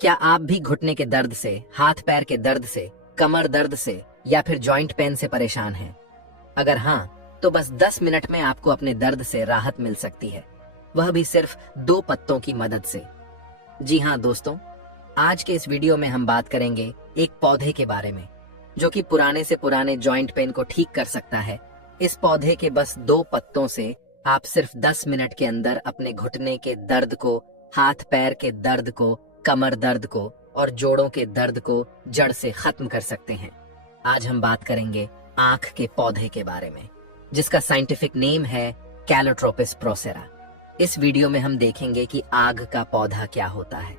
क्या आप भी घुटने के दर्द से, हाथ पैर के दर्द से, कमर दर्द से या फिर जॉइंट पेन से परेशान हैं? अगर हाँ, तो बस 10 मिनट में आपको अपने दर्द से राहत मिल सकती है, वह भी सिर्फ 2 पत्तों की मदद से। जी हाँ दोस्तों, आज के इस वीडियो में हम बात करेंगे एक पौधे के बारे में जो कि पुराने से पुराने जॉइंट पेन को ठीक कर सकता है। इस पौधे के बस 2 पत्तों से आप सिर्फ 10 मिनट के अंदर अपने घुटने के दर्द को, हाथ पैर के दर्द को, कमर दर्द को और जोड़ों के दर्द को जड़ से खत्म कर सकते हैं। आज हम बात करेंगे आंख के पौधे के बारे में, जिसका साइंटिफिक नेम है कैलोट्रोपिस प्रोसेरा। इस वीडियो में हम देखेंगे कि आग का पौधा क्या होता है,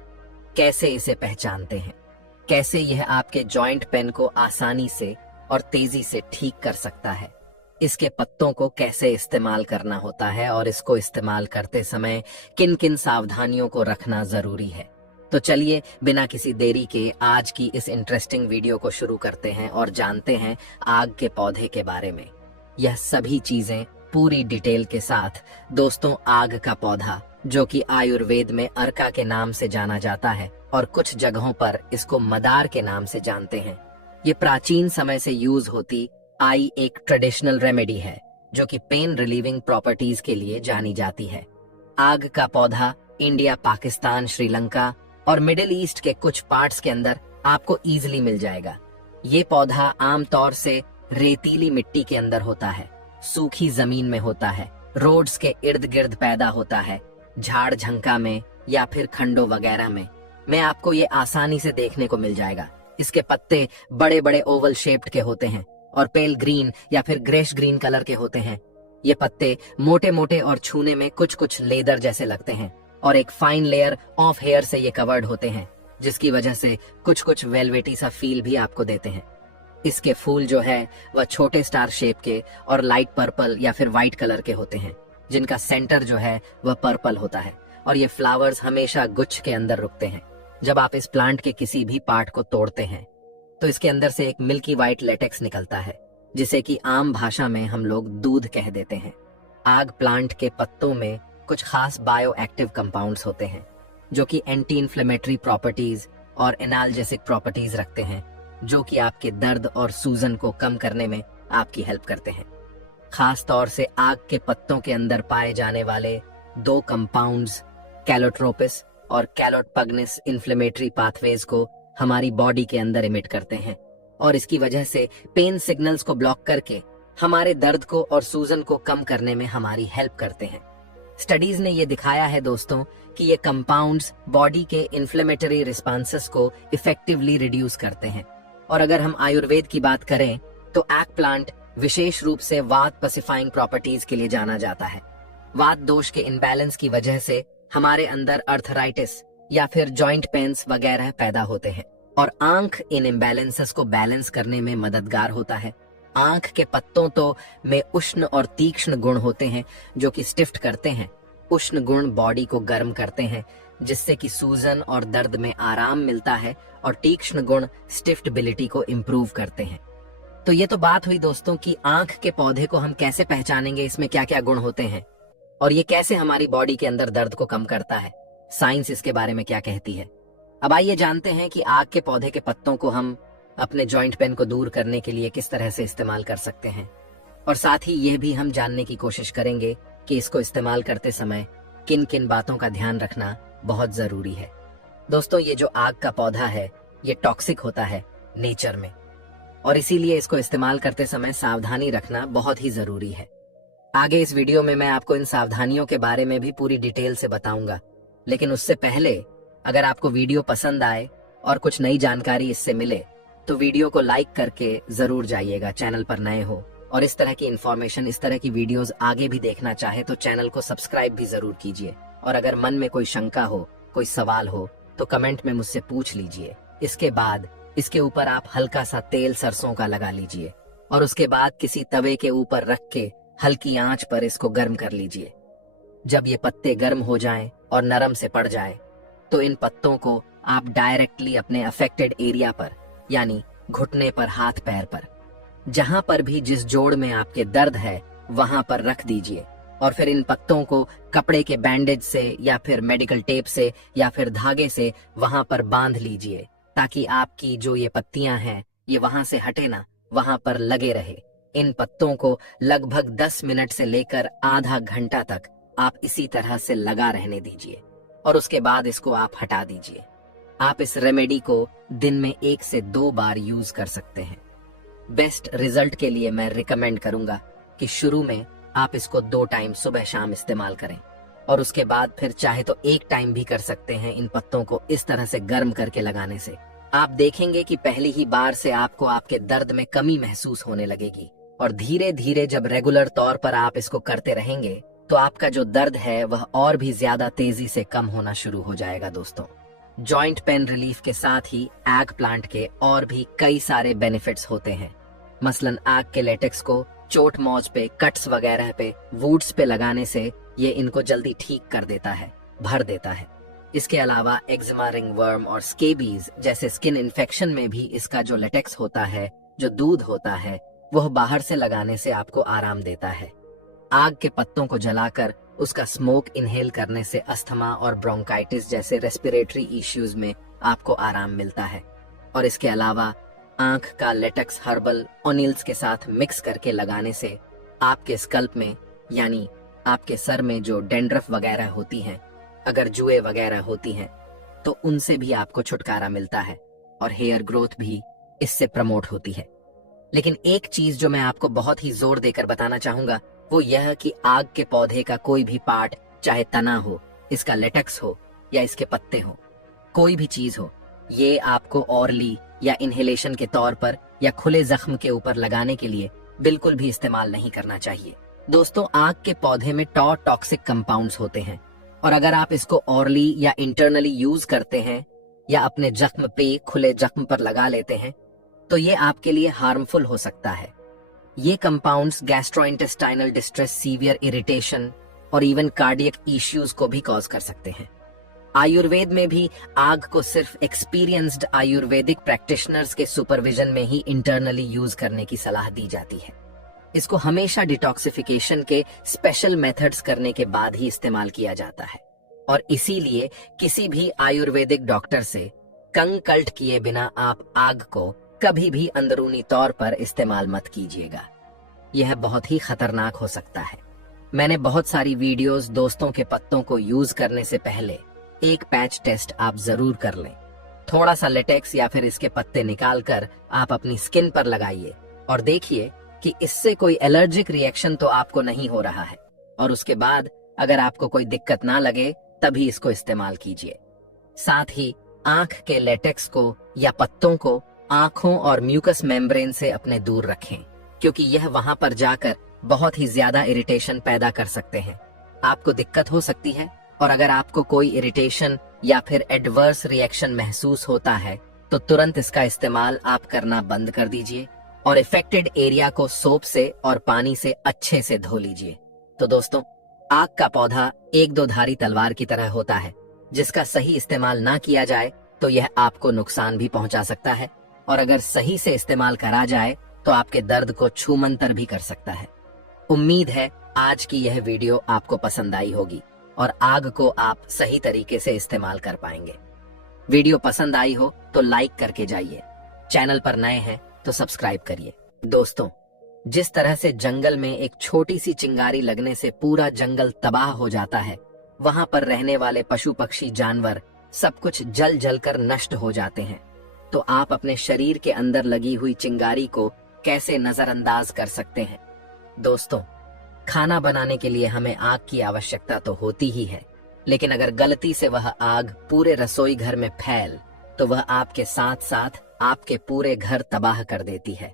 कैसे इसे पहचानते हैं, कैसे यह आपके जॉइंट पेन को आसानी से और तेजी से ठीक कर सकता है, इसके पत्तों को कैसे इस्तेमाल करना होता है और इसको इस्तेमाल करते समय किन किन सावधानियों को रखना जरूरी है। तो चलिए बिना किसी देरी के आज की इस इंटरेस्टिंग वीडियो को शुरू करते हैं और जानते हैं आग के पौधे के बारे में। यह सभी चीजें पूरी डिटेल के साथ। दोस्तों, आग का पौधा, जो कि आयुर्वेद में अर्का के नाम से जाना जाता है और कुछ जगहों पर इसको मदार के नाम से जानते हैं, ये प्राचीन समय से यूज होती आई एक ट्रेडिशनल रेमेडी है जो कि पेन रिलीविंग प्रॉपर्टीज के लिए जानी जाती है। आग का पौधा इंडिया, पाकिस्तान, श्रीलंका और मिडिल ईस्ट के कुछ पार्ट्स के अंदर आपको इजीली मिल जाएगा। ये पौधा आमतौर से रेतीली मिट्टी के अंदर होता है, सूखी जमीन में होता है, रोड्स के इर्द गिर्द पैदा होता है, झाड़ झंका में या फिर खंडों वगैरह में आपको ये आसानी से देखने को मिल जाएगा। इसके पत्ते बड़े बड़े ओवल शेप्ड के होते हैं और पेल ग्रीन या फिर ग्रेश ग्रीन कलर के होते हैं। ये पत्ते मोटे मोटे और छूने में कुछ कुछ लेदर जैसे लगते हैं और एक फाइन लेयर ऑफ हेयर से ये कवर्ड होते हैं, जिसकी वजह से कुछ कुछ वेलवेटी सा फील भी आपको देते हैं। इसके फूल जो है वह छोटे स्टार शेप के और लाइट पर्पल या फिर व्हाइट कलर के होते हैं, जिनका सेंटर जो है वह पर्पल होता है और ये फ्लावर्स हमेशा गुच्छ के अंदर रुकते हैं। जब आप इस प्लांट के किसी भी पार्ट को तोड़ते हैं तो इसके अंदर से एक मिल्की व्हाइट लेटेक्स निकलता है, जिसे कि आम भाषा में हम लोग दूध कह देते हैं। आग प्लांट के पत्तों में कुछ खास बायो एक्टिव कंपाउंड्स होते हैं जो कि एंटी इन्फ्लेमेटरी प्रॉपर्टीज और एनाल्जेसिक प्रॉपर्टीज रखते हैं, जो कि आपके दर्द और सूजन को कम करने में आपकी हेल्प करते हैं। खास तौर से आग के पत्तों के अंदर पाए जाने वाले 2 कंपाउंड्स कैलोट्रोपिस और कैलोटपग्निस इन्फ्लेमेटरी पाथवेज को हमारी बॉडी के अंदर इमिट करते हैं और इसकी वजह से पेन सिग्नल्स को ब्लॉक करके हमारे दर्द को और सूजन को कम करने में हमारी हेल्प करते हैं। स्टडीज ने ये दिखाया है दोस्तों कि ये कंपाउंड्स बॉडी के इन्फ्लेमेटरी रिस्पॉन्सेस को इफेक्टिवली रिड्यूस करते हैं। और अगर हम आयुर्वेद की बात करें तो एग प्लांट विशेष रूप से वात पसिफाइंग प्रॉपर्टीज के लिए जाना जाता है। वात दोष के इनबैलेंस की वजह से हमारे अंदर अर्थराइटिस या फिर जॉइंट पेन्स वगैरह पैदा होते हैं और आंख इन इम्बैलेंसेस को बैलेंस करने में मददगार होता है। आंख के पत्तों तो में उष्ण और तीक्ष्ण गुण होते हैं जो कि स्टिफ्ट करते हैं। उष्ण गुण बॉडी को गर्म करते हैं, जिससे कि सूजन और दर्द में आराम मिलता है और तीक्ष्ण गुण स्टिफ्टबिलिटी को इम्प्रूव करते हैं। तो ये तो बात हुई दोस्तों कि आंख के पौधे को हम कैसे पहचानेंगे, इसमें क्या क्या गुण होते हैं और ये कैसे हमारी बॉडी के अंदर दर्द को कम करता है, साइंस इसके बारे में क्या कहती है। अब आइए जानते हैं कि आग के पौधे के पत्तों को हम अपने जॉइंट पेन को दूर करने के लिए किस तरह से इस्तेमाल कर सकते हैं, और साथ ही यह भी हम जानने की कोशिश करेंगे कि इसको इस्तेमाल करते समय किन किन बातों का ध्यान रखना बहुत जरूरी है। दोस्तों, ये जो आग का पौधा है ये टॉक्सिक होता है नेचर में और इसीलिए इसको इस्तेमाल करते समय सावधानी रखना बहुत ही जरूरी है। आगे इस वीडियो में मैं आपको इन सावधानियों के बारे में भी पूरी डिटेल से बताऊंगा, लेकिन उससे पहले अगर आपको वीडियो पसंद आए और कुछ नई जानकारी इससे मिले तो वीडियो को लाइक करके जरूर जाइएगा। चैनल पर नए हो और इस तरह की इंफॉर्मेशन, इस तरह की वीडियोस आगे भी देखना चाहे तो चैनल को सब्सक्राइब भी जरूर कीजिए। और अगर मन में कोई शंका हो, कोई सवाल हो तो कमेंट में मुझसे पूछ लीजिए। इसके बाद इसके ऊपर आप हल्का सा तेल सरसों का लगा लीजिए और उसके बाद किसी तवे के ऊपर रख के हल्की आंच पर इसको गर्म कर लीजिए। जब ये पत्ते गर्म हो जाएं और नरम से पड़ जाए तो इन पत्तों को आप डायरेक्टली अपने अफेक्टेड एरिया पर, यानी घुटने पर, हाथ पैर पर, जहां पर भी जिस जोड़ में आपके दर्द है वहां पर रख दीजिए और फिर इन पत्तों को कपड़े के बैंडेज से या फिर मेडिकल टेप से या फिर धागे से वहां पर बांध लीजिए, ताकि आपकी जो ये पत्तियां हैं ये वहां से हटे ना, वहां पर लगे रहे। इन पत्तों को लगभग 10 मिनट से लेकर आधा घंटा तक आप इसी तरह से लगा रहने दीजिए और उसके बाद इसको आप हटा दीजिए। आप इस रेमेडी को दिन में 1 से 2 बार यूज कर सकते हैं। बेस्ट रिजल्ट के लिए मैं रिकमेंड करूंगा कि शुरू में आप इसको 2 टाइम सुबह शाम इस्तेमाल करें और उसके बाद फिर चाहे तो 1 टाइम भी कर सकते हैं। इन पत्तों को इस तरह से गर्म करके लगाने से आप देखेंगे कि पहली ही बार से आपको आपके दर्द में कमी महसूस होने लगेगी और धीरे धीरे जब रेगुलर तौर पर आप इसको करते रहेंगे तो आपका जो दर्द है वह और भी ज्यादा तेजी से कम होना शुरू हो जाएगा। दोस्तों, जॉइंट पेन रिलीफ के साथ ही एग प्लांट के और भी कई सारे बेनिफिट्स होते हैं। मसलन एग के लेटेक्स को चोट मौज पे, कट्स वगैरह पे, वुड्स पे लगाने से ये इनको जल्दी ठीक कर देता है, भर देता है। इसके अलावा एक्जिमा, रिंगवर्म और स्केबीज जैसे स्किन इन्फेक्शन में भी इसका जो लेटेक्स होता है, जो दूध होता है, वह बाहर से लगाने से आपको आराम देता है। आग के पत्तों को जलाकर उसका स्मोक इनहेल करने से अस्थमा और ब्रोंकाइटिस जैसे रेस्पिरेटरी इश्यूज में आपको आराम मिलता है। और इसके अलावा आंख का लेटेक्स हर्बल ऑनिल्स के साथ मिक्स करके लगाने से आपके स्कल्प में, यानी आपके सर में जो डेंड्रफ वगैरह होती हैं, अगर जुए वगैरह होती हैं, तो उनसे भी आपको छुटकारा मिलता है और हेयर ग्रोथ भी इससे प्रमोट होती है। लेकिन एक चीज जो मैं आपको बहुत ही जोर देकर बताना चाहूंगा वो यह कि आग के पौधे का कोई भी पार्ट, चाहे तना हो, इसका लेटेक्स हो या इसके पत्ते हो, कोई भी चीज हो, ये आपको ऑरली या इनहेलेशन के तौर पर या खुले जख्म के ऊपर लगाने के लिए बिल्कुल भी इस्तेमाल नहीं करना चाहिए। दोस्तों, आग के पौधे में टॉक्सिक कंपाउंड्स होते हैं और अगर आप इसको ऑरली या इंटरनली यूज करते हैं या अपने जख्म पे, खुले जख्म पर लगा लेते हैं तो ये आपके लिए हार्मफुल हो सकता है। ये compounds gastrointestinal distress, severe irritation और इवन कार्डियक इश्यूज को भी कॉज कर सकते हैं। आयुर्वेद में भी आग को सिर्फ एक्सपीरियंस्ड आयुर्वेदिक प्रैक्टिशनर्स के सुपरविजन में ही इंटरनली यूज करने की सलाह दी जाती है। इसको हमेशा डिटॉक्सिफिकेशन के स्पेशल मेथड्स करने के बाद ही इस्तेमाल किया जाता है और इसीलिए किसी भी आयुर्वेदिक डॉक्टर से कंसल्ट किए बिना आप आग को कभी भी अंदरूनी तौर पर इस्तेमाल मत कीजिएगा। यह बहुत ही खतरनाक हो सकता है। मैंने बहुत सारी वीडियोस दोस्तों के पत्तों को यूज करने से पहले एक पैच टेस्ट आप जरूर कर लें। थोड़ा सा लेटेक्स या फिर इसके पत्ते निकाल कर आप अपनी स्किन पर लगाइए और देखिए कि इससे कोई एलर्जिक रिएक्शन तो आपको नहीं हो रहा है और उसके बाद अगर आपको कोई दिक्कत ना लगे तभी इसको इस्तेमाल कीजिए। साथ ही आंख के लेटेक्स को या पत्तों को आंखों और म्यूकस मेम्ब्रेन से अपने दूर रखें, क्योंकि यह वहां पर जाकर बहुत ही ज्यादा इरिटेशन पैदा कर सकते हैं। आपको दिक्कत हो सकती है और अगर आपको कोई इरिटेशन या फिर एडवर्स रिएक्शन महसूस होता है तो तुरंत इसका इस्तेमाल आप करना बंद कर दीजिए और इफेक्टेड एरिया को सोप से और पानी से अच्छे से धो लीजिए। तो दोस्तों, आग का पौधा एक दो धारी तलवार की तरह होता है, जिसका सही इस्तेमाल ना किया जाए तो यह आपको नुकसान भी पहुंचा सकता है और अगर सही से इस्तेमाल करा जाए तो आपके दर्द को छूमंतर भी कर सकता है। उम्मीद है आज की यह वीडियो आपको पसंद आई होगी और आग को आप सही तरीके से इस्तेमाल कर पाएंगे। वीडियो पसंद आई हो तो लाइक करके जाइए, चैनल पर नए हैं तो सब्सक्राइब करिए। दोस्तों, जिस तरह से जंगल में एक छोटी सी चिंगारी लगने से पूरा जंगल तबाह हो जाता है, वहां पर रहने वाले पशु पक्षी जानवर सब कुछ जल जल कर नष्ट हो जाते हैं, तो आप अपने शरीर के अंदर लगी हुई चिंगारी को कैसे नजरअंदाज कर सकते हैं। दोस्तों, खाना बनाने के लिए हमें आग की आवश्यकता तो होती ही है, लेकिन अगर गलती से वह आग पूरे रसोई घर में फैल तो वह आपके साथ साथ आपके पूरे घर तबाह कर देती है।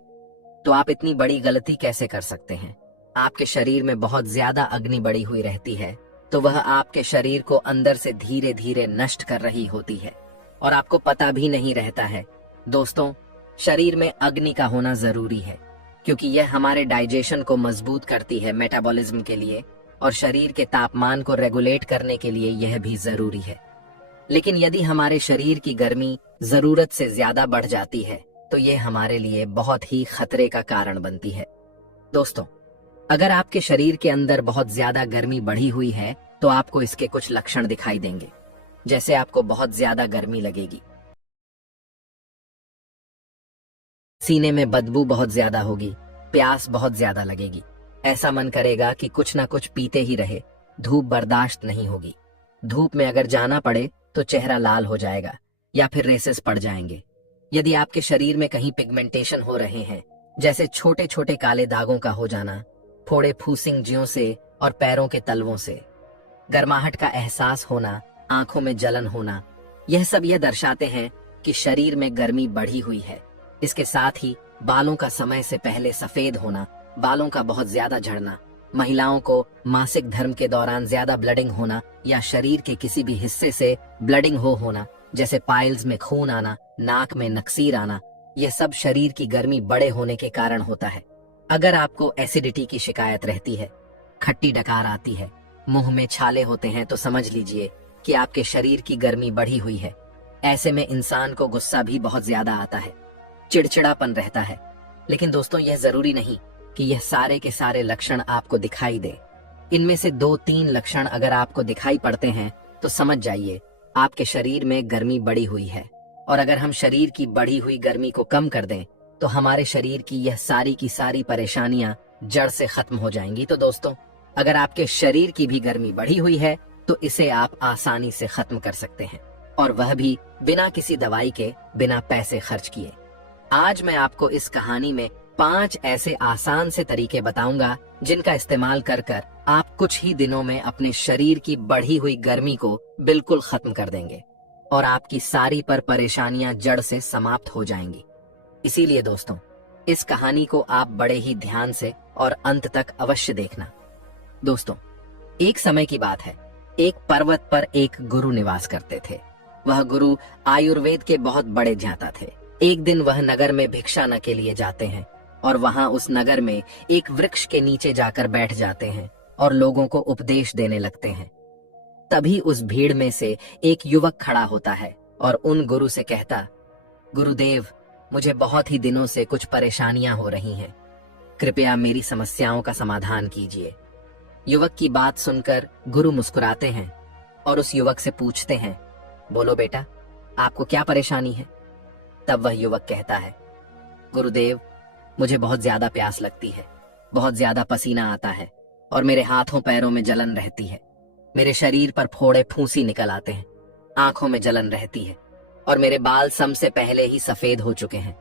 तो आप इतनी बड़ी गलती कैसे कर सकते हैं? आपके शरीर में बहुत ज्यादा अग्नि बढ़ी हुई रहती है, तो वह आपके शरीर को अंदर से धीरे धीरे नष्ट कर रही होती है और आपको पता भी नहीं रहता है। दोस्तों, शरीर में अग्नि का होना जरूरी है क्योंकि यह हमारे डाइजेशन को मजबूत करती है मेटाबॉलिज्म के लिए, और शरीर के तापमान को रेगुलेट करने के लिए यह भी जरूरी है। लेकिन यदि हमारे शरीर की गर्मी जरूरत से ज्यादा बढ़ जाती है तो यह हमारे लिए बहुत ही खतरे का कारण बनती है। दोस्तों, अगर आपके शरीर के अंदर बहुत ज्यादा गर्मी बढ़ी हुई है तो आपको इसके कुछ लक्षण दिखाई देंगे, जैसे आपको बहुत ज्यादा गर्मी लगेगी, सीने में बदबू बहुत ज्यादा होगी, प्यास बहुत ज्यादा लगेगी, ऐसा मन करेगा कि कुछ ना कुछ पीते ही रहे, धूप बर्दाश्त नहीं होगी, धूप में अगर जाना पड़े तो चेहरा लाल हो जाएगा या फिर रेसेस पड़ जाएंगे। यदि आपके शरीर में कहीं पिगमेंटेशन हो रहे हैं, जैसे छोटे छोटे काले दागों का हो जाना, फोड़े फूसिंजियों से और पैरों के तलवों से, गर्माहट का एहसास होना, आंखों में जलन होना, यह सब यह दर्शाते हैं कि शरीर में गर्मी बढ़ी हुई है। इसके साथ ही बालों का समय से पहले सफेद होना, बालों का बहुत ज्यादा झड़ना, महिलाओं को मासिक धर्म के दौरान ज्यादा ब्लडिंग होना या शरीर के किसी भी हिस्से से ब्लडिंग होना, जैसे पाइल्स में खून आना, नाक में नक्सीर आना, यह सब शरीर की गर्मी बड़े होने के कारण होता है। अगर आपको एसिडिटी की शिकायत रहती है, खट्टी डकार आती है, मुंह में छाले होते हैं, तो समझ लीजिए कि आपके शरीर की गर्मी बढ़ी हुई है। ऐसे में इंसान को गुस्सा भी बहुत ज्यादा आता है, चिड़चिड़ापन रहता है। लेकिन दोस्तों, यह जरूरी नहीं कि यह सारे के सारे लक्षण आपको दिखाई दे। इनमें से 2-3 लक्षण अगर आपको दिखाई पड़ते हैं तो समझ जाइए आपके शरीर में गर्मी बढ़ी हुई है। और अगर हम शरीर की बढ़ी हुई गर्मी को कम कर दें तो हमारे शरीर की यह सारी की सारी परेशानियां जड़ से खत्म हो जाएंगी। तो दोस्तों, अगर आपके शरीर की भी गर्मी बढ़ी हुई है तो इसे आप आसानी से खत्म कर सकते हैं, और वह भी बिना किसी दवाई के, बिना पैसे खर्च किए। आज मैं आपको इस कहानी में 5 ऐसे आसान से तरीके बताऊंगा जिनका इस्तेमाल कर कर आप कुछ ही दिनों में अपने शरीर की बढ़ी हुई गर्मी को बिल्कुल खत्म कर देंगे और आपकी सारी परेशानियां जड़ से समाप्त हो जाएंगी। इसीलिए दोस्तों, इस कहानी को आप बड़े ही ध्यान से और अंत तक अवश्य देखना। दोस्तों, एक समय की बात है, एक पर्वत पर एक गुरु निवास करते थे। वह गुरु आयुर्वेद के बहुत बड़े ज्ञाता थे। एक दिन वह नगर में भिक्षाटन के लिए जाते हैं और वहां उस नगर में एक वृक्ष के नीचे जाकर बैठ जाते हैं और लोगों को उपदेश देने लगते हैं। तभी उस भीड़ में से एक युवक खड़ा होता है और उन गुरु से कहता, गुरुदेव, मुझे बहुत ही दिनों से कुछ परेशानियां हो रही हैं, कृपया मेरी समस्याओं का समाधान कीजिए। युवक की बात सुनकर गुरु मुस्कुराते हैं और उस युवक से पूछते हैं, बोलो बेटा, आपको क्या परेशानी है? तब वह युवक कहता है, गुरुदेव, मुझे बहुत ज्यादा प्यास लगती है, बहुत ज्यादा पसीना आता है और मेरे हाथों पैरों में जलन रहती है। मेरे शरीर पर फोड़े फूंसी निकल आते हैं, आंखों में जलन रहती है और मेरे बाल सम से पहले ही सफेद हो चुके हैं।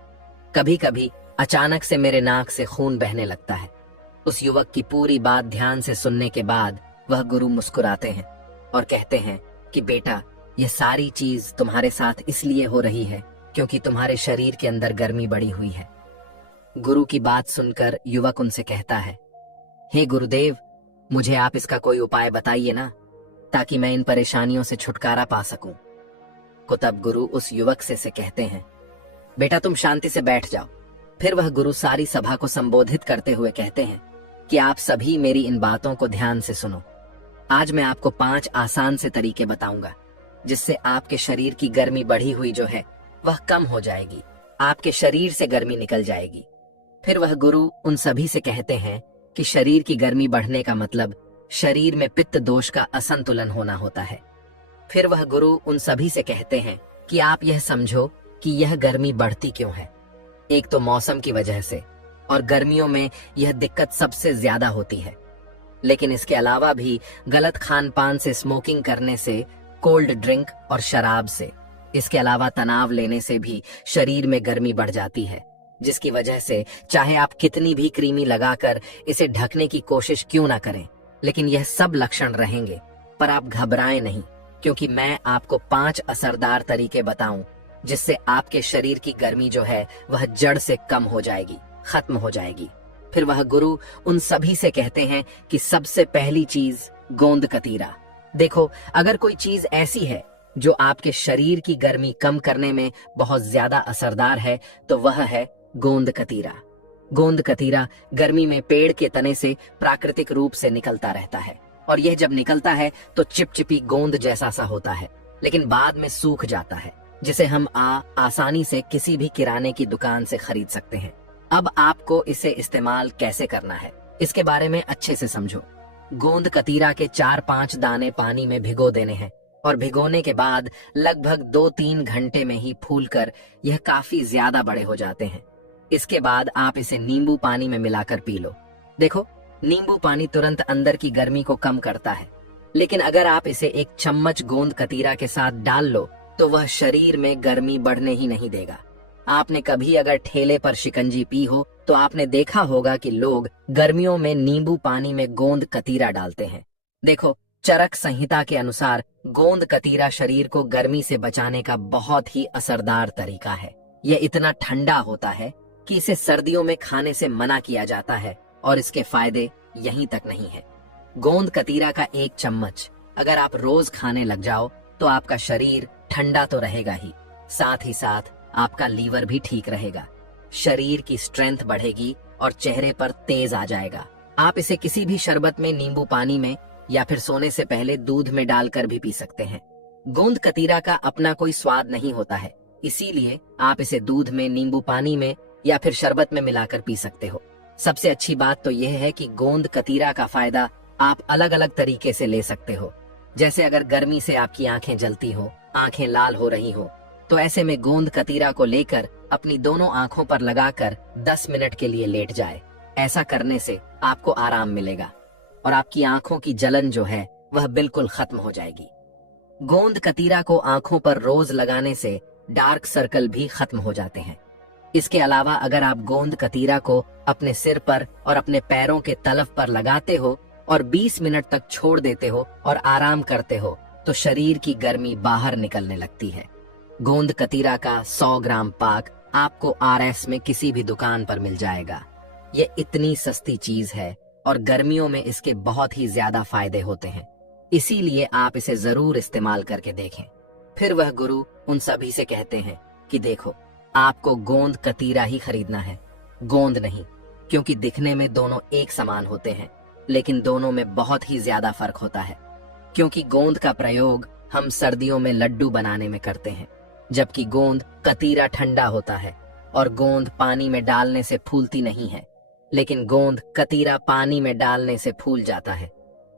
कभी कभी अचानक से मेरे नाक से खून बहने लगता है। उस युवक की पूरी बात ध्यान से सुनने के बाद वह गुरु मुस्कुराते हैं और कहते हैं कि बेटा, यह सारी चीज तुम्हारे साथ इसलिए हो रही है क्योंकि तुम्हारे शरीर के अंदर गर्मी बढ़ी हुई है। गुरु की बात सुनकर युवक उनसे कहता है, हे गुरुदेव, मुझे आप इसका कोई उपाय बताइए ना, ताकि मैं इन परेशानियों से छुटकारा पा सकूं। को तब गुरु उस युवक से कहते हैं, बेटा, तुम शांति से बैठ जाओ। फिर वह गुरु सारी सभा को संबोधित करते हुए कहते हैं कि आप सभी मेरी इन बातों को ध्यान से सुनो। आज मैं आपको 5 आसान से तरीके बताऊंगा जिससे आपके शरीर की गर्मी बढ़ी हुई जो है वह कम हो जाएगी, आपके शरीर से गर्मी निकल जाएगी। फिर वह गुरु उन सभी से कहते हैं कि शरीर की गर्मी बढ़ने का मतलब शरीर में पित्त दोष का असंतुलन होना होता है। फिर वह गुरु उन सभी से कहते हैं कि आप यह समझो कि यह गर्मी बढ़ती क्यों है। एक तो मौसम की वजह से, और गर्मियों में यह दिक्कत सबसे ज्यादा होती है। लेकिन इसके अलावा भी गलत खान पान से, स्मोकिंग करने से, कोल्ड ड्रिंक और शराब से, इसके अलावा तनाव लेने से भी शरीर में गर्मी बढ़ जाती है, जिसकी वजह से चाहे आप कितनी भी क्रीमी लगाकर इसे ढकने की कोशिश क्यों ना करें, लेकिन यह सब लक्षण रहेंगे। पर आप घबराएं नहीं, क्योंकि मैं आपको 5 असरदार तरीके बताऊं जिससे आपके शरीर की गर्मी जो है वह जड़ से कम हो जाएगी, खत्म हो जाएगी। फिर वह गुरु उन सभी से कहते हैं कि सबसे पहली चीज गोंद कतीरा। देखो, अगर कोई चीज ऐसी है जो आपके शरीर की गर्मी कम करने में बहुत ज्यादा असरदार है तो वह है गोंद कतीरा। गोंद कतीरा गर्मी में पेड़ के तने से प्राकृतिक रूप से निकलता रहता है और यह जब निकलता है तो चिपचिपी गोंद जैसा सा होता है, लेकिन बाद में सूख जाता है, जिसे हम आसानी से किसी भी किराने की दुकान से खरीद सकते हैं। अब आपको इसे इस्तेमाल कैसे करना है इसके बारे में अच्छे से समझो। गोंद कतीरा के 4-5 दाने पानी में भिगो देने हैं और भिगोने के बाद लगभग 2-3 घंटे में ही फूलकर यह काफी ज्यादा बड़े हो जाते हैं। इसके बाद आप इसे नींबू पानी में मिलाकर पी लो। देखो, नींबू पानी तुरंत अंदर की गर्मी को कम करता है, लेकिन अगर आप इसे 1 चम्मच गोंद कतीरा के साथ डाल लो तो वह शरीर में गर्मी बढ़ने ही नहीं देगा। आपने कभी अगर ठेले पर शिकंजी पी हो तो आपने देखा होगा कि लोग गर्मियों में नींबू पानी में गोंद कतीरा डालते हैं। देखो, चरक संहिता के अनुसार गोंद कतीरा शरीर को गर्मी से बचाने का बहुत ही असरदार तरीका है। यह इतना ठंडा होता है कि इसे सर्दियों में खाने से मना किया जाता है और इसके फायदे यहीं तक नहीं है। गोंद कतीरा का 1 चम्मच अगर आप रोज खाने लग जाओ तो आपका शरीर ठंडा तो रहेगा ही, साथ ही साथ आपका लीवर भी ठीक रहेगा, शरीर की स्ट्रेंथ बढ़ेगी और चेहरे पर तेज आ जाएगा। आप इसे किसी भी शरबत में, नींबू पानी में या फिर सोने से पहले दूध में डालकर भी पी सकते हैं। गोंद कतीरा का अपना कोई स्वाद नहीं होता है, इसीलिए आप इसे दूध में, नींबू पानी में या फिर शरबत में मिलाकर पी सकते हो। सबसे अच्छी बात तो यह है कि गोंद कतीरा का फायदा आप अलग अलग तरीके से ले सकते हो। जैसे अगर गर्मी से आपकी आंखें जलती हो, आंखें लाल हो रही हो, तो ऐसे में गोंद कतीरा को लेकर अपनी दोनों आंखों पर लगाकर 10 मिनट के लिए लेट जाए। ऐसा करने से आपको आराम मिलेगा और आपकी आंखों की जलन जो है वह बिल्कुल खत्म हो जाएगी। गोंद कतीरा को आंखों पर रोज लगाने से डार्क सर्कल भी खत्म हो जाते हैं। इसके अलावा अगर आप गोंद कतीरा को अपने सिर पर और अपने पैरों के तलव पर लगाते हो और 20 मिनट तक छोड़ देते हो और आराम करते हो तो शरीर की गर्मी बाहर निकलने लगती है। गोंद कतीरा का 100 ग्राम पाक आपको RS में किसी भी दुकान पर मिल जाएगा। ये इतनी सस्ती चीज है और गर्मियों में इसके बहुत ही ज्यादा फायदे होते हैं, इसीलिए आप इसे जरूर इस्तेमाल करके देखें। फिर वह गुरु उन सभी से कहते हैं कि देखो, आपको गोंद कतीरा ही खरीदना है, गोंद नहीं, क्योंकि दिखने में दोनों एक समान होते हैं लेकिन दोनों में बहुत ही ज्यादा फर्क होता है। क्योंकि गोंद का प्रयोग हम सर्दियों में लड्डू बनाने में करते हैं, जबकि गोंद कतीरा ठंडा होता है और गोंद पानी में डालने से फूलती नहीं है, लेकिन गोंद कतीरा पानी में डालने से फूल जाता है।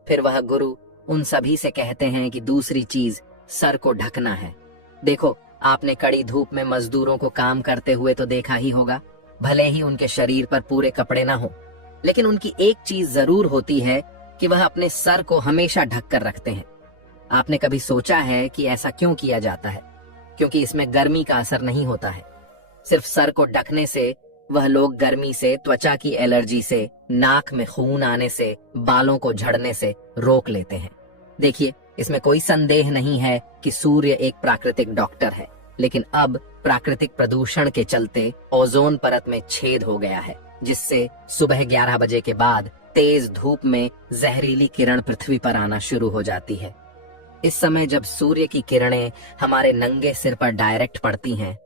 फिर वह गुरु उन सभी से कहते हैं कि दूसरी चीज सर को ढकना है। देखो, आपने कड़ी धूप में मजदूरों को काम करते हुए तो देखा ही होगा, भले ही उनके शरीर पर पूरे कपड़े ना हो, लेकिन उनकी एक चीज जरूर होती है कि वह अपने सर को हमेशा ढक कर रखते हैं। आपने कभी सोचा है कि ऐसा क्यों किया जाता है? क्योंकि इसमें गर्मी का असर नहीं होता है। सिर्फ सर को ढकने से वह लोग गर्मी से, त्वचा की एलर्जी से, नाक में खून आने से, बालों को झड़ने से रोक लेते हैं। देखिए, इसमें कोई संदेह नहीं है कि सूर्य एक प्राकृतिक डॉक्टर है, लेकिन अब प्राकृतिक प्रदूषण के चलते ओजोन परत में छेद हो गया है, जिससे सुबह 11 बजे के बाद तेज धूप में जहरीली किरण पृथ्वी पर आना शुरू हो जाती है। इस समय जब सूर्य की किरणें हमारे नंगे सिर पर डायरेक्ट पड़ती हैं,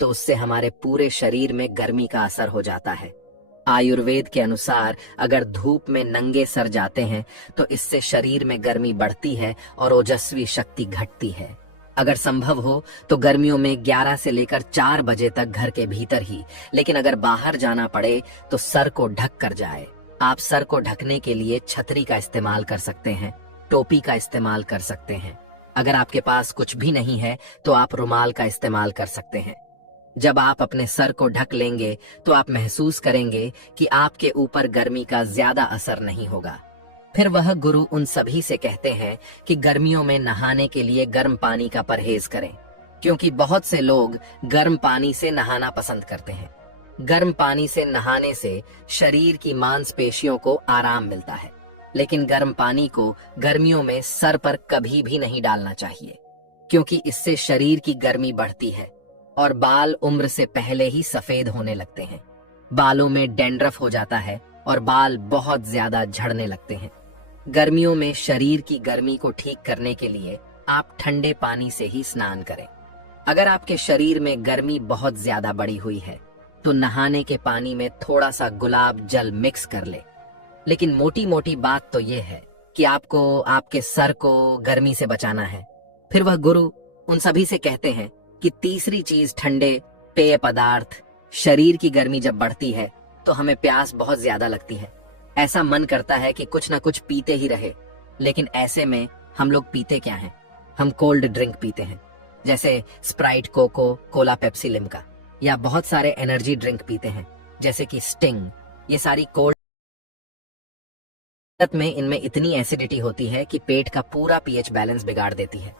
तो उससे हमारे पूरे शरीर में गर्मी का असर हो जाता है। आयुर्वेद के अनुसार अगर धूप में नंगे सर जाते हैं तो इससे शरीर में गर्मी बढ़ती है और ओजस्वी शक्ति घटती है। अगर संभव हो तो गर्मियों में 11 से लेकर 4 बजे तक घर के भीतर ही, लेकिन अगर बाहर जाना पड़े तो सर को ढक कर जाए। आप सर को ढकने के लिए छतरी का इस्तेमाल कर सकते हैं, टोपी का इस्तेमाल कर सकते हैं। अगर आपके पास कुछ भी नहीं है तो आप रुमाल का इस्तेमाल कर सकते हैं। जब आप अपने सर को ढक लेंगे तो आप महसूस करेंगे कि आपके ऊपर गर्मी का ज्यादा असर नहीं होगा। फिर वह गुरु उन सभी से कहते हैं कि गर्मियों में नहाने के लिए गर्म पानी का परहेज करें, क्योंकि बहुत से लोग गर्म पानी से नहाना पसंद करते हैं। गर्म पानी से नहाने से शरीर की मांसपेशियों को आराम मिलता है, लेकिन गर्म पानी को गर्मियों में सर पर कभी भी नहीं डालना चाहिए, क्योंकि इससे शरीर की गर्मी बढ़ती है और बाल उम्र से पहले ही सफेद होने लगते हैं। बालों में डैंड्रफ हो जाता है और बाल बहुत ज्यादा झड़ने लगते हैं। गर्मियों में शरीर की गर्मी को ठीक करने के लिए आप ठंडे पानी से ही स्नान करें। अगर आपके शरीर में गर्मी बहुत ज्यादा बढ़ी हुई है तो नहाने के पानी में थोड़ा सा गुलाब जल मिक्स कर ले। लेकिन मोटी मोटी बात तो यह है कि आपको आपके सर को गर्मी से बचाना है। फिर वह गुरु उन सभी से कहते हैं कि तीसरी चीज ठंडे पेय पदार्थ। शरीर की गर्मी जब बढ़ती है तो हमें प्यास बहुत ज्यादा लगती है, ऐसा मन करता है कि कुछ ना कुछ पीते ही रहे, लेकिन ऐसे में हम लोग पीते क्या हैं? हम कोल्ड ड्रिंक पीते हैं, जैसे Sprite, Coca Cola, Pepsi, Limca, या बहुत सारे एनर्जी ड्रिंक पीते हैं जैसे कि स्टिंग। ये सारी कोल्ड में इनमें इतनी एसिडिटी होती है कि पेट का पूरा पीएच बैलेंस बिगाड़ देती है।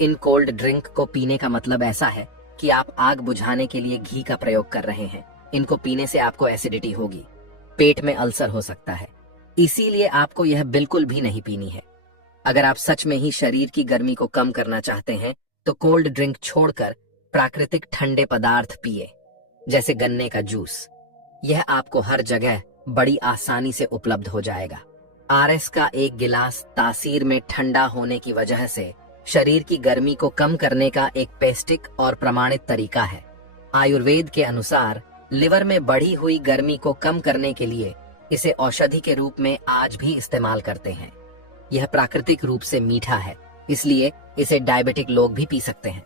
इन कोल्ड ड्रिंक को पीने का मतलब ऐसा है कि आप आग बुझाने के लिए घी का प्रयोग कर रहे हैं। इनको पीने से आपको एसिडिटी होगी, पेट में अल्सर हो सकता है, इसीलिए आपको यह बिल्कुल भी नहीं पीनी है। अगर आप सच में ही शरीर की गर्मी को कम करना चाहते हैं तो कोल्ड ड्रिंक छोड़कर प्राकृतिक ठंडे पदार्थ पिए, जैसे गन्ने का जूस। यह आपको हर जगह बड़ी आसानी से उपलब्ध हो जाएगा। आरएस का एक गिलास तासीर में ठंडा होने की वजह से शरीर की गर्मी को कम करने का एक पेस्टिक और प्रमाणित तरीका है। आयुर्वेद के अनुसार लिवर में बढ़ी हुई गर्मी को कम करने के लिए इसे औषधि के रूप में आज भी इस्तेमाल करते हैं। यह प्राकृतिक रूप से मीठा है, इसलिए इसे डायबिटिक लोग भी पी सकते हैं।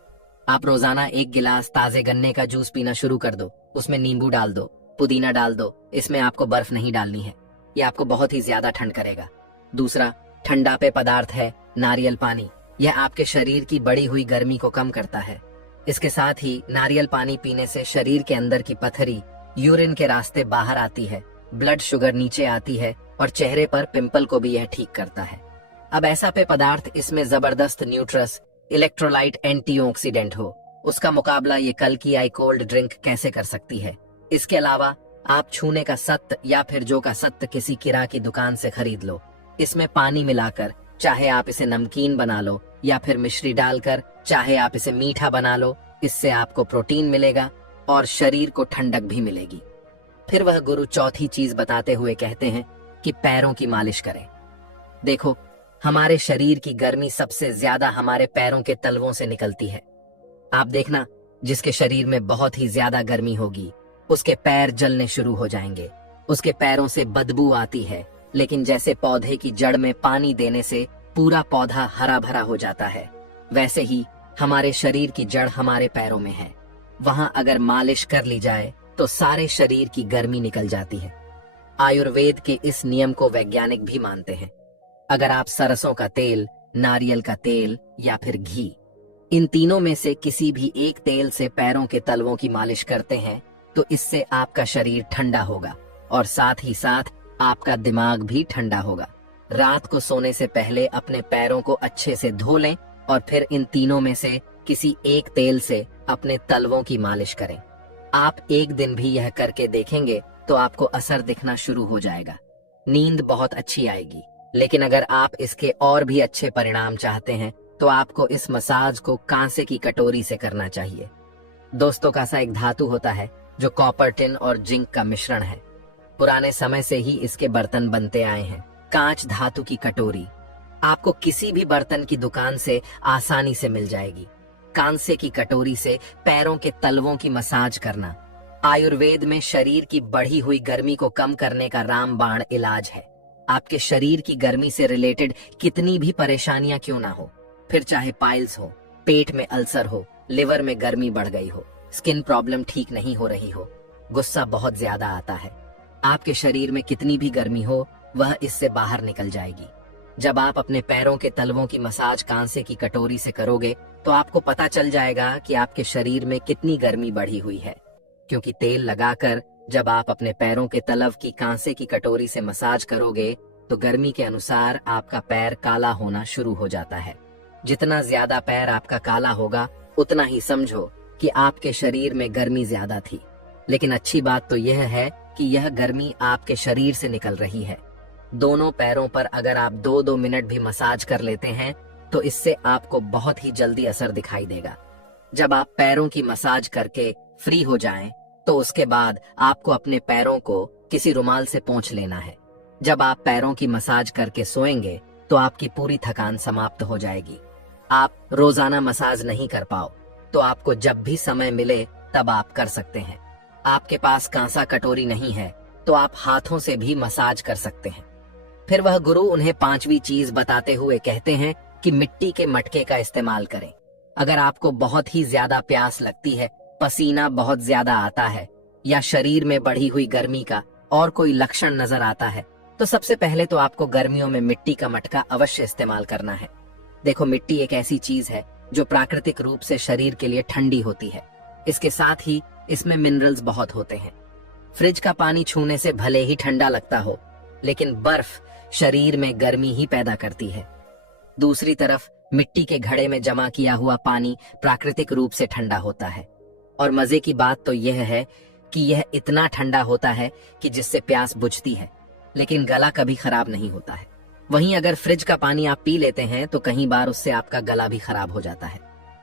आप रोजाना एक गिलास ताजे गन्ने का जूस पीना शुरू कर दो। उसमें नींबू डाल दो, पुदीना डाल दो। इसमें आपको बर्फ नहीं डालनी है, यह आपको बहुत ही ज्यादा ठंड करेगा। दूसरा ठंडा पेय पदार्थ है नारियल पानी। यह आपके शरीर की बढ़ी हुई गर्मी को कम करता है। इसके साथ ही नारियल पानी पीने से शरीर के अंदर की पथरी यूरिन के रास्ते बाहर आती है, ब्लड शुगर नीचे आती है और चेहरे पर पिंपल को भी यह ठीक करता है। अब ऐसा पेय पदार्थ इसमें जबरदस्त न्यूट्रस, इलेक्ट्रोलाइट, एंटीऑक्सीडेंट हो, उसका मुकाबला ये कल की आई कोल्ड ड्रिंक कैसे कर सकती है। इसके अलावा आप छूने का सत्त या फिर जो का सत्त किसी किरा की दुकान से खरीद लो। इसमें पानी मिलाकर, चाहे आप इसे नमकीन बना लो या फिर मिश्री डालकर, चाहे आप इसे मीठा बना लो, इससे आपको प्रोटीन मिलेगा और शरीर को ठंडक भी मिलेगी। फिर वह गुरु चौथी चीज बताते हुए कहते हैं कि पैरों की मालिश करें। देखो, हमारे शरीर की गर्मी सबसे ज्यादा हमारे पैरों के तलवों से निकलती है। आप देखना, जिसके शरीर में बहुत ही ज्यादा गर्मी होगी उसके पैर जलने शुरू हो जाएंगे, उसके पैरों से बदबू आती है। लेकिन जैसे पौधे की जड़ में पानी देने से पूरा पौधा हरा भरा हो जाता है, वैसे ही हमारे शरीर की जड़ हमारे पैरों में है। वहां अगर मालिश कर ली जाए तो सारे शरीर की गर्मी निकल जाती है। आयुर्वेद के इस नियम को वैज्ञानिक भी मानते हैं। अगर आप सरसों का तेल, नारियल का तेल या फिर घी, इन तीनों में से किसी भी एक तेल से पैरों के तलवों की मालिश करते हैं तो इससे आपका शरीर ठंडा होगा और साथ ही साथ आपका दिमाग भी ठंडा होगा। रात को सोने से पहले अपने पैरों को अच्छे से धो लें और फिर इन तीनों में से किसी एक तेल से अपने तलवों की मालिश करें। आप एक दिन भी यह करके देखेंगे तो आपको असर दिखना शुरू हो जाएगा। नींद बहुत अच्छी आएगी। लेकिन अगर आप इसके और भी अच्छे परिणाम चाहते हैं तो आपको इस मसाज को कांसे की कटोरी से करना चाहिए। दोस्तों, कांसा एक धातु होता है जो कॉपर, टिन और जिंक का मिश्रण है। पुराने समय से ही इसके बर्तन बनते आए हैं। कांच धातु की कटोरी आपको किसी भी बर्तन की दुकान से आसानी से मिल जाएगी। कांसे की कटोरी से पैरों के तलवों की मसाज करना आयुर्वेद में शरीर की बढ़ी हुई गर्मी को कम करने का रामबाण इलाज है। आपके शरीर की गर्मी से रिलेटेड कितनी भी परेशानियां क्यों ना हो, फिर चाहे पाइल्स हो, पेट में अल्सर हो, लिवर में गर्मी बढ़ गई हो, स्किन प्रॉब्लम ठीक नहीं हो रही हो, गुस्सा बहुत ज्यादा आता है, आपके शरीर में कितनी भी गर्मी हो वह इससे बाहर निकल जाएगी। जब आप अपने पैरों के तलवों की मसाज कांसे की कटोरी से करोगे तो आपको पता चल जाएगा कि आपके शरीर में कितनी गर्मी बढ़ी हुई है, क्योंकि तेल लगाकर जब आप अपने पैरों के तलव की कांसे की कटोरी से मसाज करोगे तो गर्मी के अनुसार आपका पैर काला होना शुरू हो जाता है। जितना ज्यादा पैर आपका काला होगा उतना ही समझो कि आपके शरीर में गर्मी ज्यादा थी। लेकिन अच्छी बात तो यह है कि यह गर्मी आपके शरीर से निकल रही है। दोनों पैरों पर अगर आप 2-2 मिनट भी मसाज कर लेते हैं तो इससे आपको बहुत ही जल्दी असर दिखाई देगा। जब आप पैरों की मसाज करके फ्री हो जाएं, तो उसके बाद आपको अपने पैरों को किसी रुमाल से पोंछ लेना है। जब आप पैरों की मसाज करके सोएंगे तो आपकी पूरी थकान समाप्त हो जाएगी। आप रोजाना मसाज नहीं कर पाओ तो आपको जब भी समय मिले तब आप कर सकते हैं। आपके पास कांसा कटोरी नहीं है तो आप हाथों से भी मसाज कर सकते हैं। फिर वह गुरु उन्हें 5वीं चीज बताते हुए कहते हैं कि मिट्टी के मटके का इस्तेमाल करें। अगर आपको बहुत ही ज्यादा प्यास लगती है, पसीना बहुत ज्यादा आता है या शरीर में बढ़ी हुई गर्मी का और कोई लक्षण नजर आता है तो सबसे पहले तो आपको गर्मियों में मिट्टी का मटका अवश्य इस्तेमाल करना है। देखो, मिट्टी एक ऐसी चीज है जो प्राकृतिक रूप से शरीर के लिए ठंडी होती है। इसके साथ ही इसमें मिनरल्स बहुत होते हैं। फ्रिज का पानी छूने से भले ही ठंडा लगता हो, लेकिन बर्फ शरीर में गर्मी ही पैदा करती है। दूसरी तरफ मिट्टी के घड़े में जमा किया हुआ पानी प्राकृतिक रूप से ठंडा होता है। और मजे की बात तो यह है कि यह इतना ठंडा होता है कि जिससे प्यास बुझती है, लेकिन गला कभी खराब नहीं होता है। वहीं अगर फ्रिज का पानी आप पी लेते हैं तो कई बार उससे आपका गला भी खराब हो जाता है।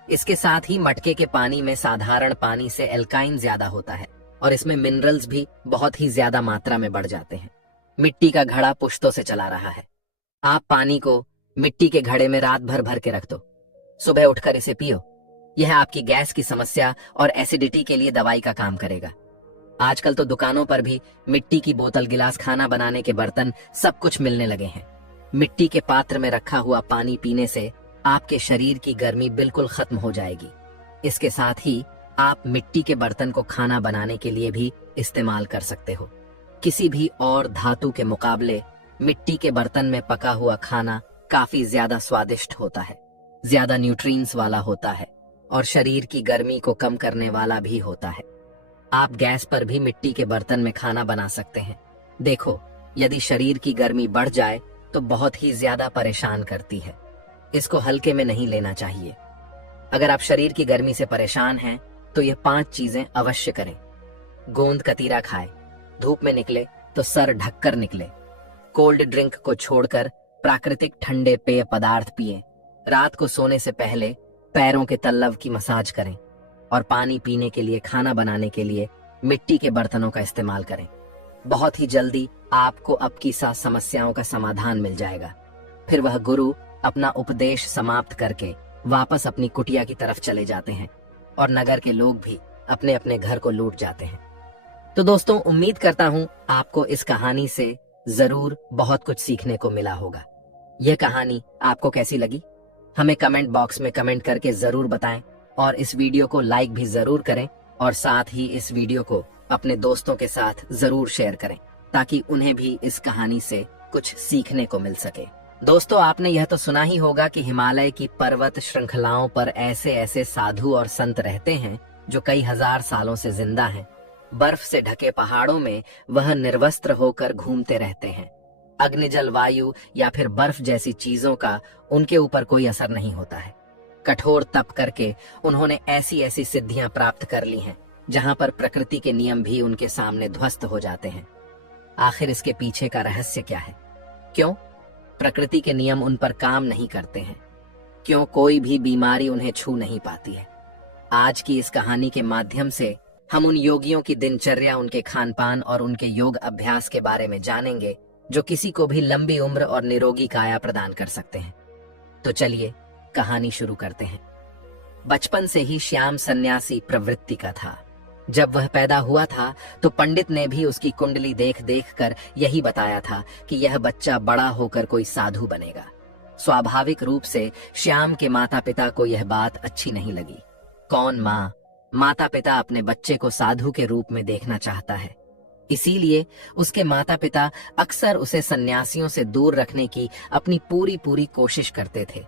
इसके साथ ही मटके के पानी में साधारण पानी से एल्काइन ज्यादा होता है और इसमें मिनरल्स भी बहुत ही ज्यादा मात्रा में बढ़ जाते हैं। मिट्टी का घड़ा पुश्तों से चला रहा है। आप पानी को मिट्टी के घड़े में रात भर भर के रख दो, सुबह उठकर इसे पियो। यह आपकी गैस की समस्या और एसिडिटी के लिए दवाई का काम करेगा। आजकल तो दुकानों पर भी मिट्टी की बोतल, गिलास, खाना बनाने के बर्तन सब कुछ मिलने लगे हैं। मिट्टी के पात्र में रखा हुआ पानी पीने से आपके शरीर की गर्मी बिल्कुल खत्म हो जाएगी। इसके साथ ही आप मिट्टी के बर्तन को खाना बनाने के लिए भी इस्तेमाल कर सकते हो। किसी भी और धातु के मुकाबले मिट्टी के बर्तन में पका हुआ खाना काफी ज्यादा स्वादिष्ट होता है, ज्यादा न्यूट्रिएंट्स वाला होता है और शरीर की गर्मी को कम करने वाला भी होता है। आप गैस पर भी मिट्टी के बर्तन में खाना बना सकते हैं। देखो, यदि शरीर की गर्मी बढ़ जाए तो बहुत ही ज्यादा परेशान करती है। इसको हल्के में नहीं लेना चाहिए। अगर आप शरीर की गर्मी से परेशान हैं तो ये 5 चीजें अवश्य करें। गोंद कतीरा खाएं, धूप में निकले तो सर ढककर निकले। कोल्ड ड्रिंक को छोड़कर प्राकृतिक ठंडे पेय पदार्थ पिएं। रात को सोने से पहले पैरों के तल्लव की मसाज करें और पानी पीने के लिए, खाना बनाने के लिए मिट्टी के बर्तनों का इस्तेमाल करें। बहुत ही जल्दी आपको अब की सा समस्याओं का समाधान मिल जाएगा। फिर वह गुरु अपना उपदेश समाप्त करके वापस अपनी कुटिया की तरफ चले जाते हैं और नगर के लोग भी अपने अपने घर को लूट जाते हैं। तो दोस्तों, उम्मीद करता हूँ आपको इस कहानी से जरूर बहुत कुछ सीखने को मिला होगा। यह कहानी आपको कैसी लगी हमें कमेंट बॉक्स में कमेंट करके जरूर बताएं और इस वीडियो को लाइक भी जरूर करें और साथ ही इस वीडियो को अपने दोस्तों के साथ जरूर शेयर करें ताकि उन्हें भी इस कहानी से कुछ सीखने को मिल सके। दोस्तों, आपने यह तो सुना ही होगा कि हिमालय की पर्वत श्रृंखलाओं पर ऐसे ऐसे साधु और संत रहते हैं जो कई हजार सालों से जिंदा हैं। बर्फ से ढके पहाड़ों में वह निर्वस्त्र होकर घूमते रहते हैं। अग्नि, जल, वायु या फिर बर्फ जैसी चीजों का उनके ऊपर कोई असर नहीं होता है। कठोर तप करके उन्होंने ऐसी ऐसी सिद्धियां प्राप्त कर ली हैं जहां पर प्रकृति के नियम भी उनके सामने ध्वस्त हो जाते हैं। आखिर इसके पीछे का रहस्य क्या है? क्यों प्रकृति के नियम उन पर काम नहीं करते हैं? क्यों कोई भी बीमारी उन्हें छू नहीं पाती है? आज की इस कहानी के माध्यम से हम उन योगियों की दिनचर्या, उनके खान पान और उनके योग अभ्यास के बारे में जानेंगे जो किसी को भी लंबी उम्र और निरोगी काया प्रदान कर सकते हैं। तो चलिए कहानी शुरू करते हैं। बचपन से ही श्याम सन्यासी प्रवृत्ति का था। जब वह पैदा हुआ था तो पंडित ने भी उसकी कुंडली देख देख कर यही बताया था कि यह बच्चा बड़ा होकर कोई साधु बनेगा। स्वाभाविक रूप से श्याम के माता पिता को यह बात अच्छी नहीं लगी। कौन माता पिता अपने बच्चे को साधु के रूप में देखना चाहता है। इसीलिए उसके माता पिता अक्सर उसे सन्यासियों से दूर रखने की अपनी पूरी कोशिश करते थे।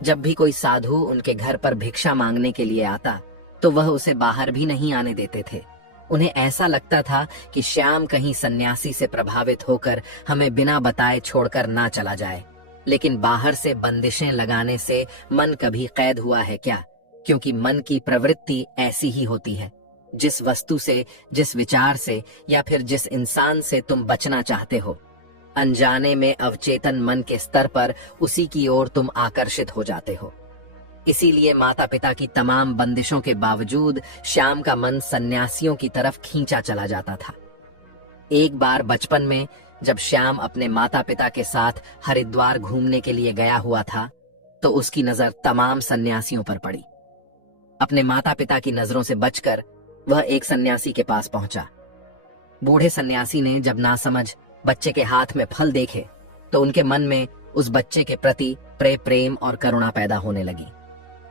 जब भी कोई साधु उनके घर पर भिक्षा मांगने के लिए आता तो वह उसे बाहर भी नहीं आने देते थे। उन्हें ऐसा लगता था कि श्याम कहीं सन्यासी से प्रभावित होकर हमें बिना बताए छोड़कर ना चला जाए। लेकिन बाहर से बंदिशें लगाने से मन कभी कैद हुआ है क्या? क्योंकि मन की प्रवृत्ति ऐसी ही होती है। जिस वस्तु से, जिस विचार से या फिर जिस इंसान से तुम बचना चाहते हो, अनजाने में अवचेतन मन के स्तर पर उसी की ओर तुम आकर्षित हो जाते हो। इसीलिए माता पिता की तमाम बंदिशों के बावजूद श्याम का मन सन्यासियों की तरफ खींचा चला जाता था। एक बार बचपन में जब श्याम अपने माता पिता के साथ हरिद्वार घूमने के लिए गया हुआ था तो उसकी नजर तमाम सन्यासियों पर पड़ी। अपने माता पिता की नजरों से बचकर वह एक सन्यासी के पास पहुंचा। बूढ़े सन्यासी ने जब नासमझ बच्चे के हाथ में फल देखे तो उनके मन में उस बच्चे के प्रति प्रेम और करुणा पैदा होने लगी।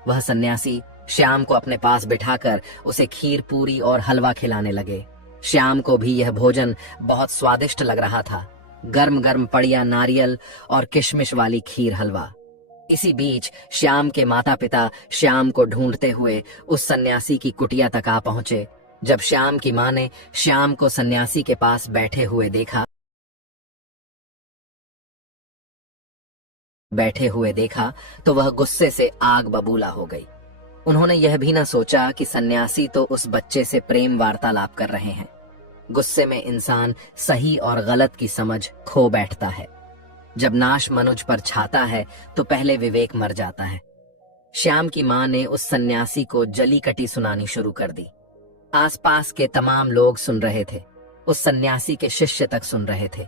वह सन्यासी श्याम को अपने पास बिठाकर उसे खीर, पूरी और हलवा खिलाने लगे। श्याम को भी यह भोजन बहुत स्वादिष्ट लग रहा था गर्म गर्म पड़िया नारियल और किशमिश वाली खीर हलवा। इसी बीच श्याम के माता पिता श्याम को ढूंढते हुए उस सन्यासी की कुटिया तक आ पहुंचे। जब श्याम की मां ने श्याम को सन्यासी के पास बैठे हुए देखा तो वह गुस्से से आग बबूला हो गई। उन्होंने यह भी न सोचा कि सन्यासी तो उस बच्चे से प्रेम वार्तालाप कर रहे हैं। गुस्से में इंसान सही और गलत की समझ खो बैठता है। जब नाश मनुज पर छाता है तो पहले विवेक मर जाता है। श्याम की मां ने उस सन्यासी को जली कटी सुनानी शुरू कर दी। आसपास के तमाम लोग सुन रहे थे, उस सन्यासी के शिष्य तक सुन रहे थे।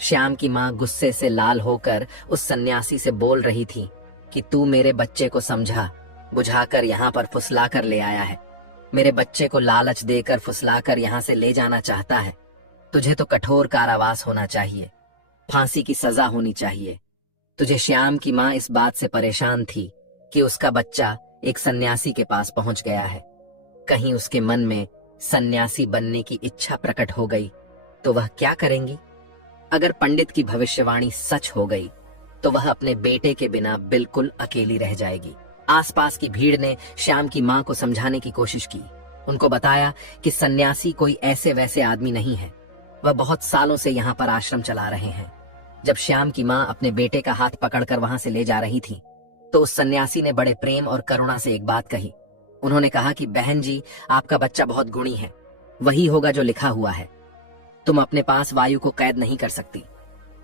श्याम की मां गुस्से से लाल होकर उस सन्यासी से बोल रही थी कि तू मेरे बच्चे को समझा बुझाकर यहाँ पर फुसलाकर ले आया है। मेरे बच्चे को लालच देकर फुसलाकर यहाँ से ले जाना चाहता है। तुझे तो कठोर कारावास होना चाहिए, फांसी की सजा होनी चाहिए। तुझे श्याम की मां इस बात से परेशान थी कि उसका बच्चा एक सन्यासी के पास पहुंच गया है। कहीं उसके मन में सन्यासी बनने की इच्छा प्रकट हो गई तो वह क्या करेंगी? अगर पंडित की भविष्यवाणी सच हो गई तो वह अपने बेटे के बिना बिल्कुल अकेली रह जाएगी। आसपास की भीड़ ने श्याम की मां को समझाने की कोशिश की। उनको बताया कि सन्यासी कोई ऐसे वैसे आदमी नहीं है, वह बहुत सालों से यहाँ पर आश्रम चला रहे हैं। जब श्याम की मां अपने बेटे का हाथ पकड़कर वहां से ले जा रही थी तो उस सन्यासी ने बड़े प्रेम और करुणा से एक बात कही। उन्होंने कहा कि बहन जी, आपका बच्चा बहुत गुणी है, वही होगा जो लिखा हुआ है। तुम अपने पास वायु को कैद नहीं कर सकती।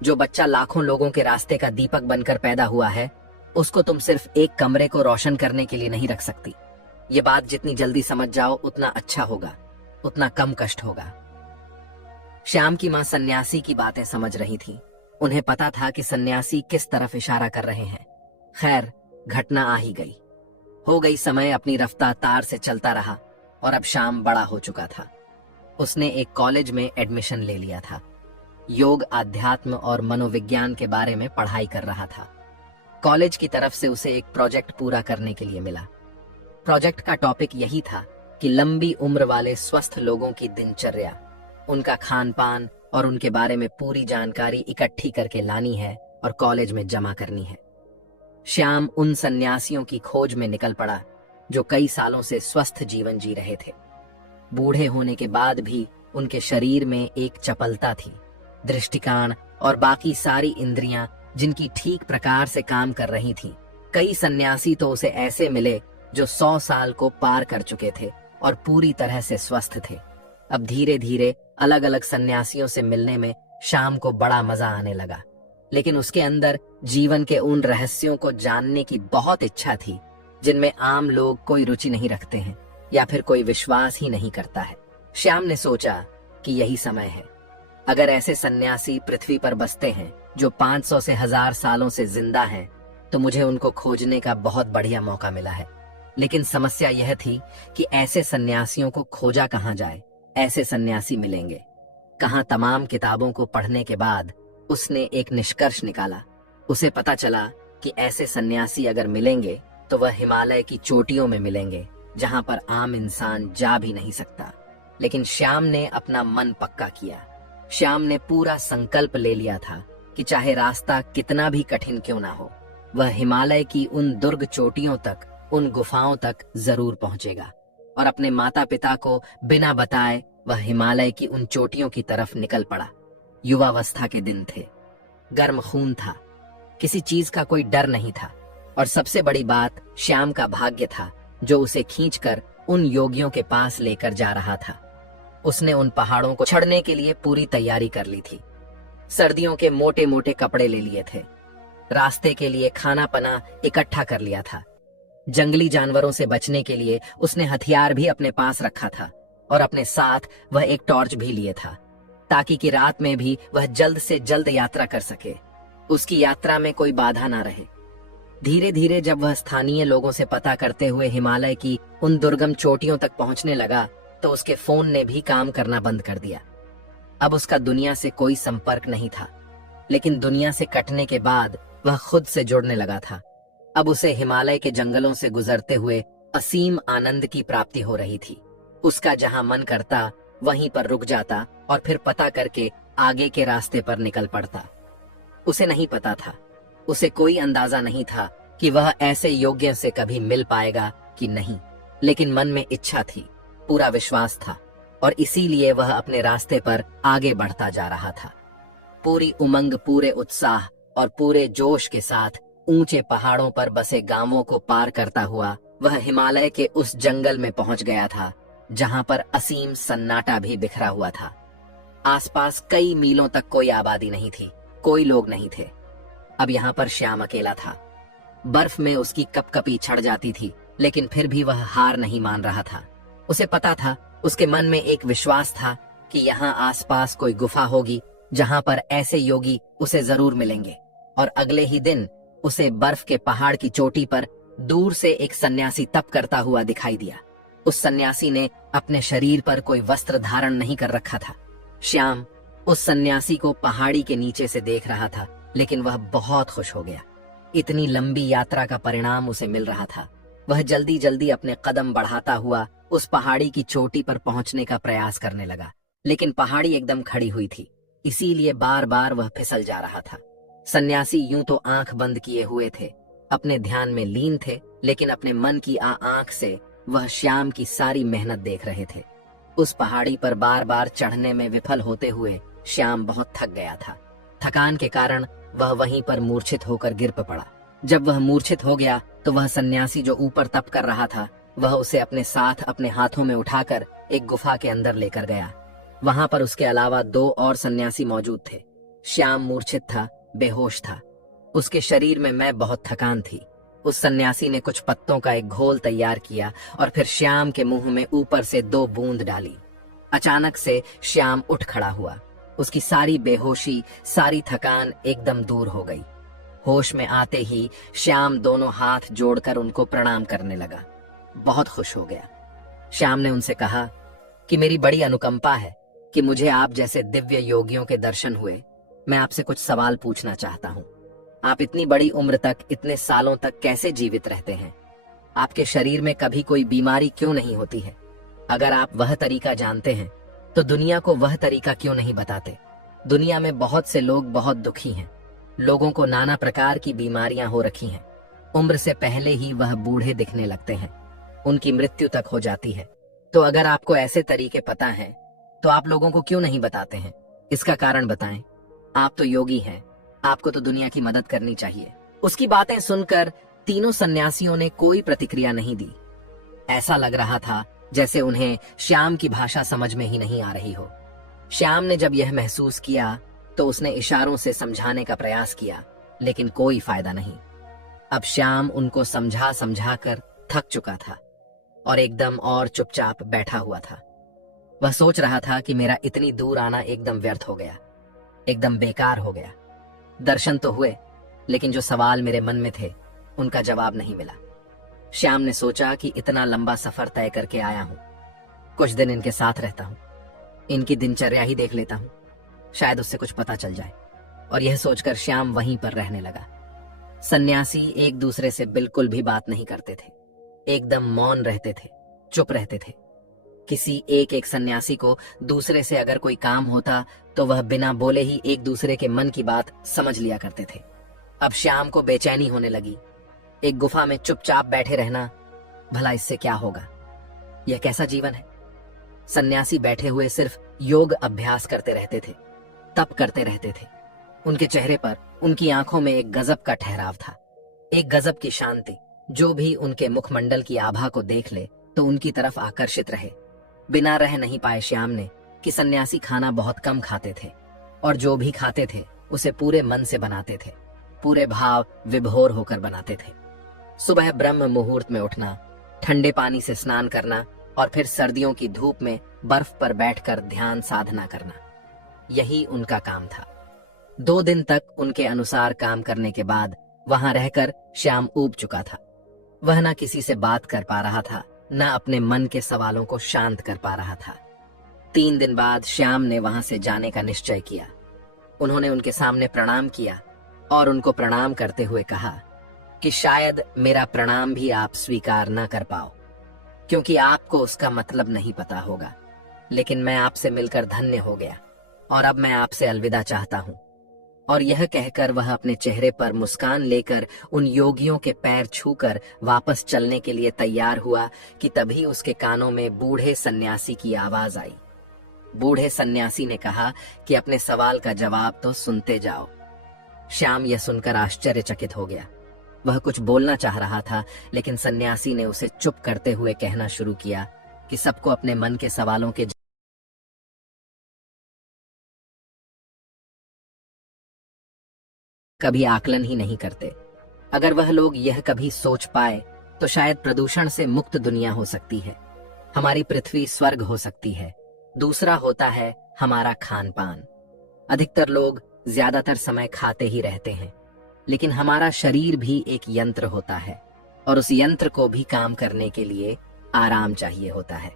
जो बच्चा लाखों लोगों के रास्ते का दीपक बनकर पैदा हुआ है, उसको तुम सिर्फ एक कमरे को रोशन करने के लिए नहीं रख सकती। ये बात जितनी जल्दी समझ जाओ उतना अच्छा होगा, उतना कम कष्ट होगा। श्याम की मां सन्यासी की बातें समझ रही थी। उन्हें पता था कि सन्यासी किस तरफ इशारा कर रहे हैं। खैर, घटना आ ही गई। हो गई समय अपनी रफ्तार से चलता रहा और अब श्याम बड़ा हो चुका था। उसने एक कॉलेज में एडमिशन ले लिया था। योग, आध्यात्म और मनोविज्ञान के बारे में पढ़ाई कर रहा था। कॉलेज की तरफ से उसे एक प्रोजेक्ट पूरा करने के लिए मिला। प्रोजेक्ट का टॉपिक यही था कि लंबी उम्र वाले स्वस्थ लोगों की दिनचर्या, उनका खान पान और उनके बारे में पूरी जानकारी इकट्ठी करके लानी है और कॉलेज में जमा करनी है। श्याम उन सन्यासियों की खोज में निकल पड़ा जो कई सालों से स्वस्थ जीवन जी रहे थे। बूढ़े होने के बाद भी उनके शरीर में एक चपलता थी, दृष्टिकान और बाकी सारी इंद्रियां जिनकी ठीक प्रकार से काम कर रही थीं। कई सन्यासी तो उसे ऐसे मिले जो 100 साल को पार कर चुके थे और पूरी तरह से स्वस्थ थे। अब धीरे धीरे अलग अलग सन्यासियों से मिलने में श्याम को बड़ा मजा आने लगा, लेकिन उसके अंदर जीवन के उन रहस्यों को जानने की बहुत इच्छा थी जिनमें आम लोग कोई रुचि नहीं रखते हैं या फिर कोई विश्वास ही नहीं करता है। श्याम ने सोचा कि यही समय है। अगर ऐसे सन्यासी पृथ्वी पर बसते हैं जो 500 से 1000 सालों से जिंदा हैं, तो मुझे उनको खोजने का बहुत बढ़िया मौका मिला है। लेकिन समस्या यह थी कि ऐसे सन्यासियों को खोजा कहाँ जाए, ऐसे सन्यासी मिलेंगे कहाँ? तमाम किताबों को पढ़ने के बाद उसने एक निष्कर्ष निकाला। उसे पता चला कि ऐसे सन्यासी अगर मिलेंगे तो वह हिमालय की चोटियों में मिलेंगे, जहां पर आम इंसान जा भी नहीं सकता। लेकिन श्याम ने अपना मन पक्का किया। श्याम ने पूरा संकल्प ले लिया था कि चाहे रास्ता कितना भी कठिन क्यों ना हो, वह हिमालय की उन दुर्ग चोटियों तक, उन गुफाओं तक जरूर पहुंचेगा। और अपने माता पिता को बिना बताए वह हिमालय की उन चोटियों की तरफ निकल पड़ा। युवावस्था के दिन थे, गर्म खून था, किसी चीज का कोई डर नहीं था। और सबसे बड़ी बात, श्याम का भाग्य था जो उसे खींचकर उन योगियों के पास लेकर जा रहा था। उसने उन पहाड़ों को चढ़ने के लिए पूरी तैयारी कर ली थी। सर्दियों के मोटे मोटे कपड़े ले लिए थे, रास्ते के लिए खाना पना इकट्ठा कर लिया था। जंगली जानवरों से बचने के लिए उसने हथियार भी अपने पास रखा था और अपने साथ वह एक टॉर्च भी लिए था, ताकि कि रात में भी वह जल्द से जल्द यात्रा कर सके, उसकी यात्रा में कोई बाधा ना रहे। धीरे धीरे जब वह स्थानीय लोगों से पता करते हुए हिमालय की उन दुर्गम चोटियों तक पहुंचने लगा तो उसके फोन ने भी काम करना बंद कर दिया। अब उसका दुनिया से कोई संपर्क नहीं था, लेकिन दुनिया से कटने के बाद वह खुद से जुड़ने लगा था। अब उसे हिमालय के जंगलों से गुजरते हुए असीम आनंद की प्राप्ति हो रही थी। उसका जहां मन करता वहीं पर रुक जाता और फिर पता करके आगे के रास्ते पर निकल पड़ता। उसे नहीं पता था, उसे कोई अंदाजा नहीं था कि वह ऐसे योग्य से कभी मिल पाएगा कि नहीं, लेकिन मन में इच्छा थी, पूरा विश्वास था, और इसीलिए वह अपने रास्ते पर आगे बढ़ता जा रहा था। पूरी उमंग, पूरे उत्साह और पूरे जोश के साथ ऊंचे पहाड़ों पर बसे गांवों को पार करता हुआ वह हिमालय के उस जंगल में पहुंच गया था जहां पर असीम सन्नाटा भी बिखरा हुआ था। आसपास कई मीलों तक कोई आबादी नहीं थी, कोई लोग नहीं थे। अब यहाँ पर श्याम अकेला था। बर्फ में उसकी कपकपी छड़ जाती थी, लेकिन फिर भी वह हार नहीं मान रहा था। उसे पता था, उसके मन में एक विश्वास था कि यहाँ आसपास कोई गुफा होगी जहां पर ऐसे योगी उसे जरूर मिलेंगे। और अगले ही दिन उसे बर्फ के पहाड़ की चोटी पर दूर से एक सन्यासी तप करता हुआ दिखाई दिया। उस सन्यासी ने अपने शरीर पर कोई वस्त्र धारण नहीं कर रखा था। श्याम उस सन्यासी को पहाड़ी के नीचे से देख रहा था, लेकिन वह बहुत खुश हो गया। इतनी लंबी यात्रा का परिणाम उसे मिल रहा था। वह जल्दी जल्दी अपने कदम बढ़ाता हुआ उस पहाड़ी की चोटी पर पहुंचने का प्रयास करने लगा, लेकिन पहाड़ी एकदम खड़ी हुई थी, इसीलिए बार बार वह फिसल जा रहा था। सन्यासी यूं तो आंख बंद किए हुए थे, अपने ध्यान में लीन थे, लेकिन अपने मन की आंख से वह श्याम की सारी मेहनत देख रहे थे। उस पहाड़ी पर बार बार चढ़ने में विफल होते हुए श्याम बहुत थक गया था। थकान के कारण वह वहीं पर मूर्छित होकर गिर पड़ा। जब वह मूर्छित हो गया तो वह सन्यासी जो ऊपर तप कर रहा था, वह उसे अपने साथ अपने हाथों में उठाकर एक गुफा के अंदर लेकर गया। वहां पर उसके अलावा 2 और सन्यासी मौजूद थे। श्याम मूर्छित था, बेहोश था। उसके शरीर में मैं बहुत थकान थी। उस सन्यासी ने कुछ पत्तों का एक घोल तैयार किया और फिर श्याम के मुंह में ऊपर से 2 बूंद डाली। अचानक से श्याम उठ खड़ा हुआ। उसकी सारी बेहोशी, सारी थकान एकदम दूर हो गई। होश में आते ही श्याम दोनों हाथ जोड़कर उनको प्रणाम करने लगा। बहुत खुश हो गया। श्याम ने उनसे कहा कि मेरी बड़ी अनुकंपा है कि मुझे आप जैसे दिव्य योगियों के दर्शन हुए। मैं आपसे कुछ सवाल पूछना चाहता हूँ। आप इतनी बड़ी उम्र तक, इतने सालों तक कैसे जीवित रहते हैं? आपके शरीर में कभी कोई बीमारी क्यों नहीं होती है? अगर आप वह तरीका जानते हैं तो दुनिया को वह तरीका क्यों नहीं बताते? दुनिया में बहुत से लोग बहुत दुखी हैं। लोगों को नाना प्रकार की बीमारियां हो रखी हैं। उम्र से पहले ही वह बूढ़े दिखने लगते हैं, उनकी मृत्यु तक हो जाती है। तो अगर आपको ऐसे तरीके पता हैं, तो आप लोगों को क्यों नहीं बताते हैं? इसका कारण बताएं। आप तो योगी हैं, आपको तो दुनिया की मदद करनी चाहिए। उसकी बातें सुनकर तीनों सन्यासियों ने कोई प्रतिक्रिया नहीं दी। ऐसा लग रहा था जैसे उन्हें श्याम की भाषा समझ में ही नहीं आ रही हो। श्याम ने जब यह महसूस किया तो उसने इशारों से समझाने का प्रयास किया, लेकिन कोई फायदा नहीं। अब श्याम उनको समझा समझा कर थक चुका था और एकदम और चुपचाप बैठा हुआ था। वह सोच रहा था कि मेरा इतनी दूर आना एकदम व्यर्थ हो गया, एकदम बेकार हो गया। दर्शन तो हुए, लेकिन जो सवाल मेरे मन में थे उनका जवाब नहीं मिला। श्याम ने सोचा कि इतना लंबा सफर तय करके आया हूं, कुछ दिन इनके साथ रहता हूं, इनकी दिनचर्या ही देख लेता हूं, शायद उससे कुछ पता चल जाए। और यह सोचकर श्याम वहीं पर रहने लगा। सन्यासी एक दूसरे से बिल्कुल भी बात नहीं करते थे, एकदम मौन रहते थे, चुप रहते थे। किसी एक सन्यासी को दूसरे से अगर कोई काम होता तो वह बिना बोले ही एक दूसरे के मन की बात समझ लिया करते थे। अब श्याम को बेचैनी होने लगी। एक गुफा में चुपचाप बैठे रहना, भला इससे क्या होगा? यह कैसा जीवन है? सन्यासी बैठे हुए सिर्फ योग अभ्यास करते रहते थे, तप करते रहते थे। उनके चेहरे पर, उनकी आंखों में एक गजब का ठहराव था, एक गजब की शांति। जो भी उनके मुखमंडल की आभा को देख ले तो उनकी तरफ आकर्षित रहे। बिना रह नहीं पाए श्याम ने कि सन्यासी खाना बहुत कम खाते थे, और जो भी खाते थे उसे पूरे मन से बनाते थे, पूरे भाव विभोर होकर बनाते थे। सुबह ब्रह्म मुहूर्त में उठना, ठंडे पानी से स्नान करना और फिर सर्दियों की धूप में बर्फ पर बैठकर ध्यान साधना करना, यही उनका काम था। 2 दिन तक उनके अनुसार काम करने के बाद वहां रहकर श्याम ऊब चुका था। वह न किसी से बात कर पा रहा था, न अपने मन के सवालों को शांत कर पा रहा था। 3 दिन बाद श्याम ने वहां से जाने का निश्चय किया। उन्होंने उनके सामने प्रणाम किया और उनको प्रणाम करते हुए कहा कि शायद मेरा प्रणाम भी आप स्वीकार न कर पाओ, क्योंकि आपको उसका मतलब नहीं पता होगा, लेकिन मैं आपसे मिलकर धन्य हो गया। और अब मैं आपसे अलविदा चाहता हूँ। और यह कहकर वह अपने चेहरे पर मुस्कान लेकर उन योगियों के पैर छूकर वापस चलने के लिए तैयार हुआ कि तभी उसके कानों में बूढ़े सन्यासी की आवाज आई। बूढ़े सन्यासी ने कहा कि अपने सवाल का जवाब तो सुनते जाओ। श्याम यह सुनकर आश्चर्यचकित हो गया। वह कुछ बोलना चाह रहा था, लेकिन सन्यासी ने उसे चुप करते हुए कहना शुरू किया कि सबको अपने मन के सवालों के कभी आकलन ही नहीं करते। अगर वह लोग यह कभी सोच पाए तो शायद प्रदूषण से मुक्त दुनिया हो सकती है, हमारी पृथ्वी स्वर्ग हो सकती है। दूसरा होता है हमारा खान पान। अधिकतर लोग ज्यादातर समय खाते ही रहते हैं, लेकिन हमारा शरीर भी एक यंत्र होता है और उस यंत्र को भी काम करने के लिए आराम चाहिए होता है।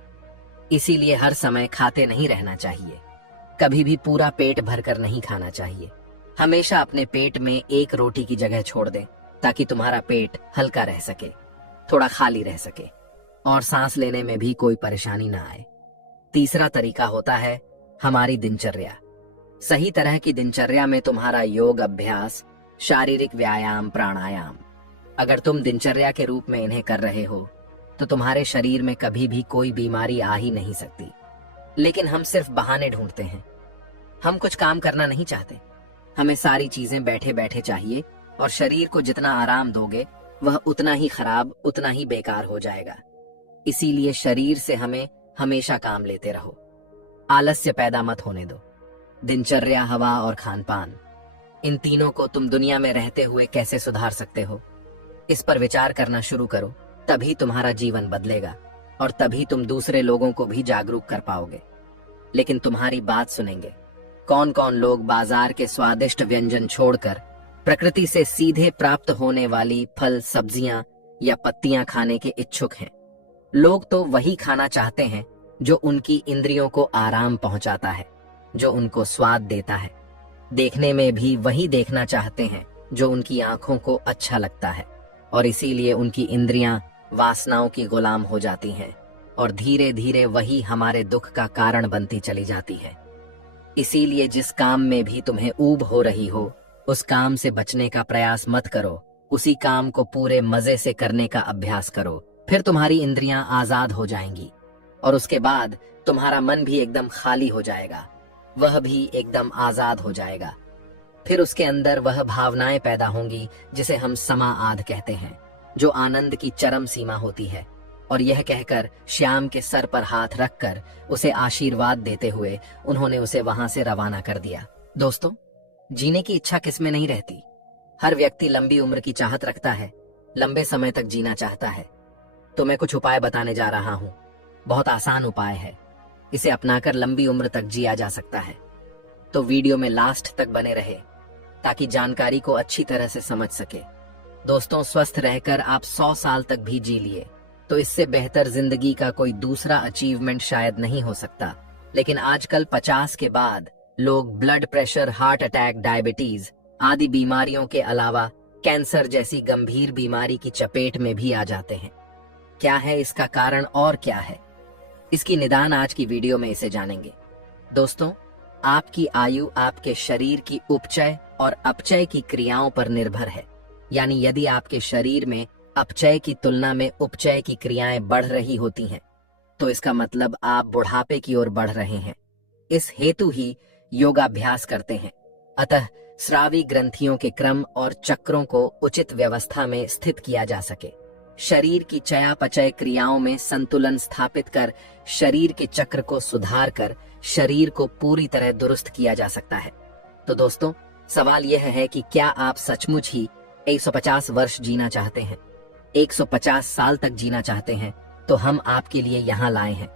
इसीलिए हर समय खाते नहीं रहना चाहिए। कभी भी पूरा पेट भरकर नहीं खाना चाहिए। हमेशा अपने पेट में एक रोटी की जगह छोड़ दें ताकि तुम्हारा पेट हल्का रह सके, थोड़ा खाली रह सके और सांस लेने में भी कोई परेशानी ना आए। तीसरा तरीका होता है हमारी दिनचर्या। सही तरह की दिनचर्या में तुम्हारा योग अभ्यास, शारीरिक व्यायाम, प्राणायाम। अगर तुम दिनचर्या के रूप में इन्हें कर रहे हो तो तुम्हारे शरीर में कभी भी कोई बीमारी आ ही नहीं सकती। लेकिन हम सिर्फ बहाने ढूंढते हैं। हम कुछ काम करना नहीं चाहते। हमें सारी चीजें बैठे बैठे चाहिए और शरीर को जितना आराम दोगे वह उतना ही खराब, उतना ही बेकार हो जाएगा। इसीलिए शरीर से हमें हमेशा काम लेते रहो। आलस्य पैदा मत होने दो। दिनचर्या, हवा और खान पान, इन तीनों को तुम दुनिया में रहते हुए कैसे सुधार सकते हो, इस पर विचार करना शुरू करो। तभी तुम्हारा जीवन बदलेगा और तभी तुम दूसरे लोगों को भी जागरूक कर पाओगे। लेकिन तुम्हारी बात सुनेंगे। कौन कौन लोग बाजार के स्वादिष्ट व्यंजन छोड़कर प्रकृति से सीधे प्राप्त होने वाली फल, सब्जियां या पत्तियां खाने के इच्छुक हैं? लोग तो वही खाना चाहते हैं जो उनकी इंद्रियों को आराम पहुंचाता है, जो उनको स्वाद देता है। देखने में भी वही देखना चाहते हैं जो उनकी आंखों को अच्छा लगता है, और इसीलिए उनकी इंद्रियां वासनाओं की गुलाम हो जाती हैं और धीरे धीरे वही हमारे दुख का कारण बनती चली जाती है। इसीलिए जिस काम में भी तुम्हें ऊब हो रही हो, उस काम से बचने का प्रयास मत करो। उसी काम को पूरे मजे से करने का अभ्यास करो। फिर तुम्हारी इंद्रियां आजाद हो जाएंगी और उसके बाद तुम्हारा मन भी एकदम खाली हो जाएगा, वह भी एकदम आजाद हो जाएगा। फिर उसके अंदर वह भावनाएं पैदा होंगी जिसे हम समाआध कहते हैं, जो आनंद की चरम सीमा होती है। और यह कहकर श्याम के सर पर हाथ रखकर उसे आशीर्वाद देते हुए उन्होंने उसे वहां से रवाना कर दिया। दोस्तों, जीने की इच्छा किसमें नहीं रहती? हर व्यक्ति लंबी उम्र की चाहत रखता है, लंबे समय तक जीना चाहता है। तो मैं कुछ उपाय बताने जा रहा हूँ। बहुत आसान उपाय है, इसे अपनाकर लंबी उम्र तक जिया जा सकता है। तो वीडियो में लास्ट तक बने रहे ताकि जानकारी को अच्छी तरह से समझ सके। दोस्तों, स्वस्थ रहकर आप 100 साल तक भी जी लिए तो इससे बेहतर जिंदगी का कोई दूसरा अचीवमेंट शायद नहीं हो सकता। लेकिन आजकल 50 के बाद लोग blood pressure, heart attack, diabetes आदि बीमारियों के अलावा कैंसर जैसी गंभीर बीमारी की चपेट में भी आ जाते हैं। क्या है इसका कारण और क्या है, इसकी निदान आज की वीडियो में इसे जानेंगे। दोस्तों, आपकी आयु आपके शरीर की उपचय और अपचय की क्रियाओं पर निर्भर है। यानी यदि आपके शरीर में अपचय की तुलना में उपचय की क्रियाएं बढ़ रही होती हैं, तो इसका मतलब आप बुढ़ापे की ओर बढ़ रहे हैं। इस हेतु ही योगाभ्यास करते हैं। अतः स्रावी ग्रंथियों के क्रम और चक्रों को उचित व्यवस्था में स्थित किया जा सके, शरीर की चयापचय क्रियाओं में संतुलन स्थापित कर शरीर के चक्र को सुधार कर शरीर को पूरी तरह दुरुस्त किया जा सकता है। तो दोस्तों, सवाल यह है कि क्या आप सचमुच ही 150 वर्ष जीना चाहते हैं, 150 साल तक जीना चाहते हैं? तो हम आपके लिए यहाँ लाए हैं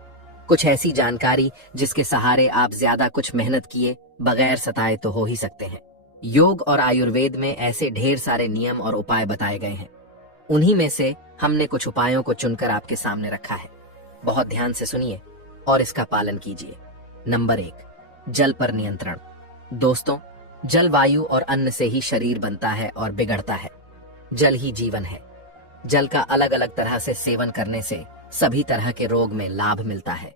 कुछ ऐसी जानकारी जिसके सहारे आप ज्यादा कुछ मेहनत किए बगैर सताए तो हो ही सकते हैं। योग और आयुर्वेद में ऐसे ढेर सारे नियम और उपाय बताए गए हैं। उन्हीं में से हमने कुछ उपायों को चुनकर आपके सामने रखा है। बहुत ध्यान से सुनिए और इसका पालन कीजिए। नंबर 1, जल पर नियंत्रण। दोस्तों, जल, वायु और अन्न से ही शरीर बनता है और बिगड़ता है। जल ही जीवन है। जल का अलग अलग तरह से सेवन करने से सभी तरह के रोग में लाभ मिलता है।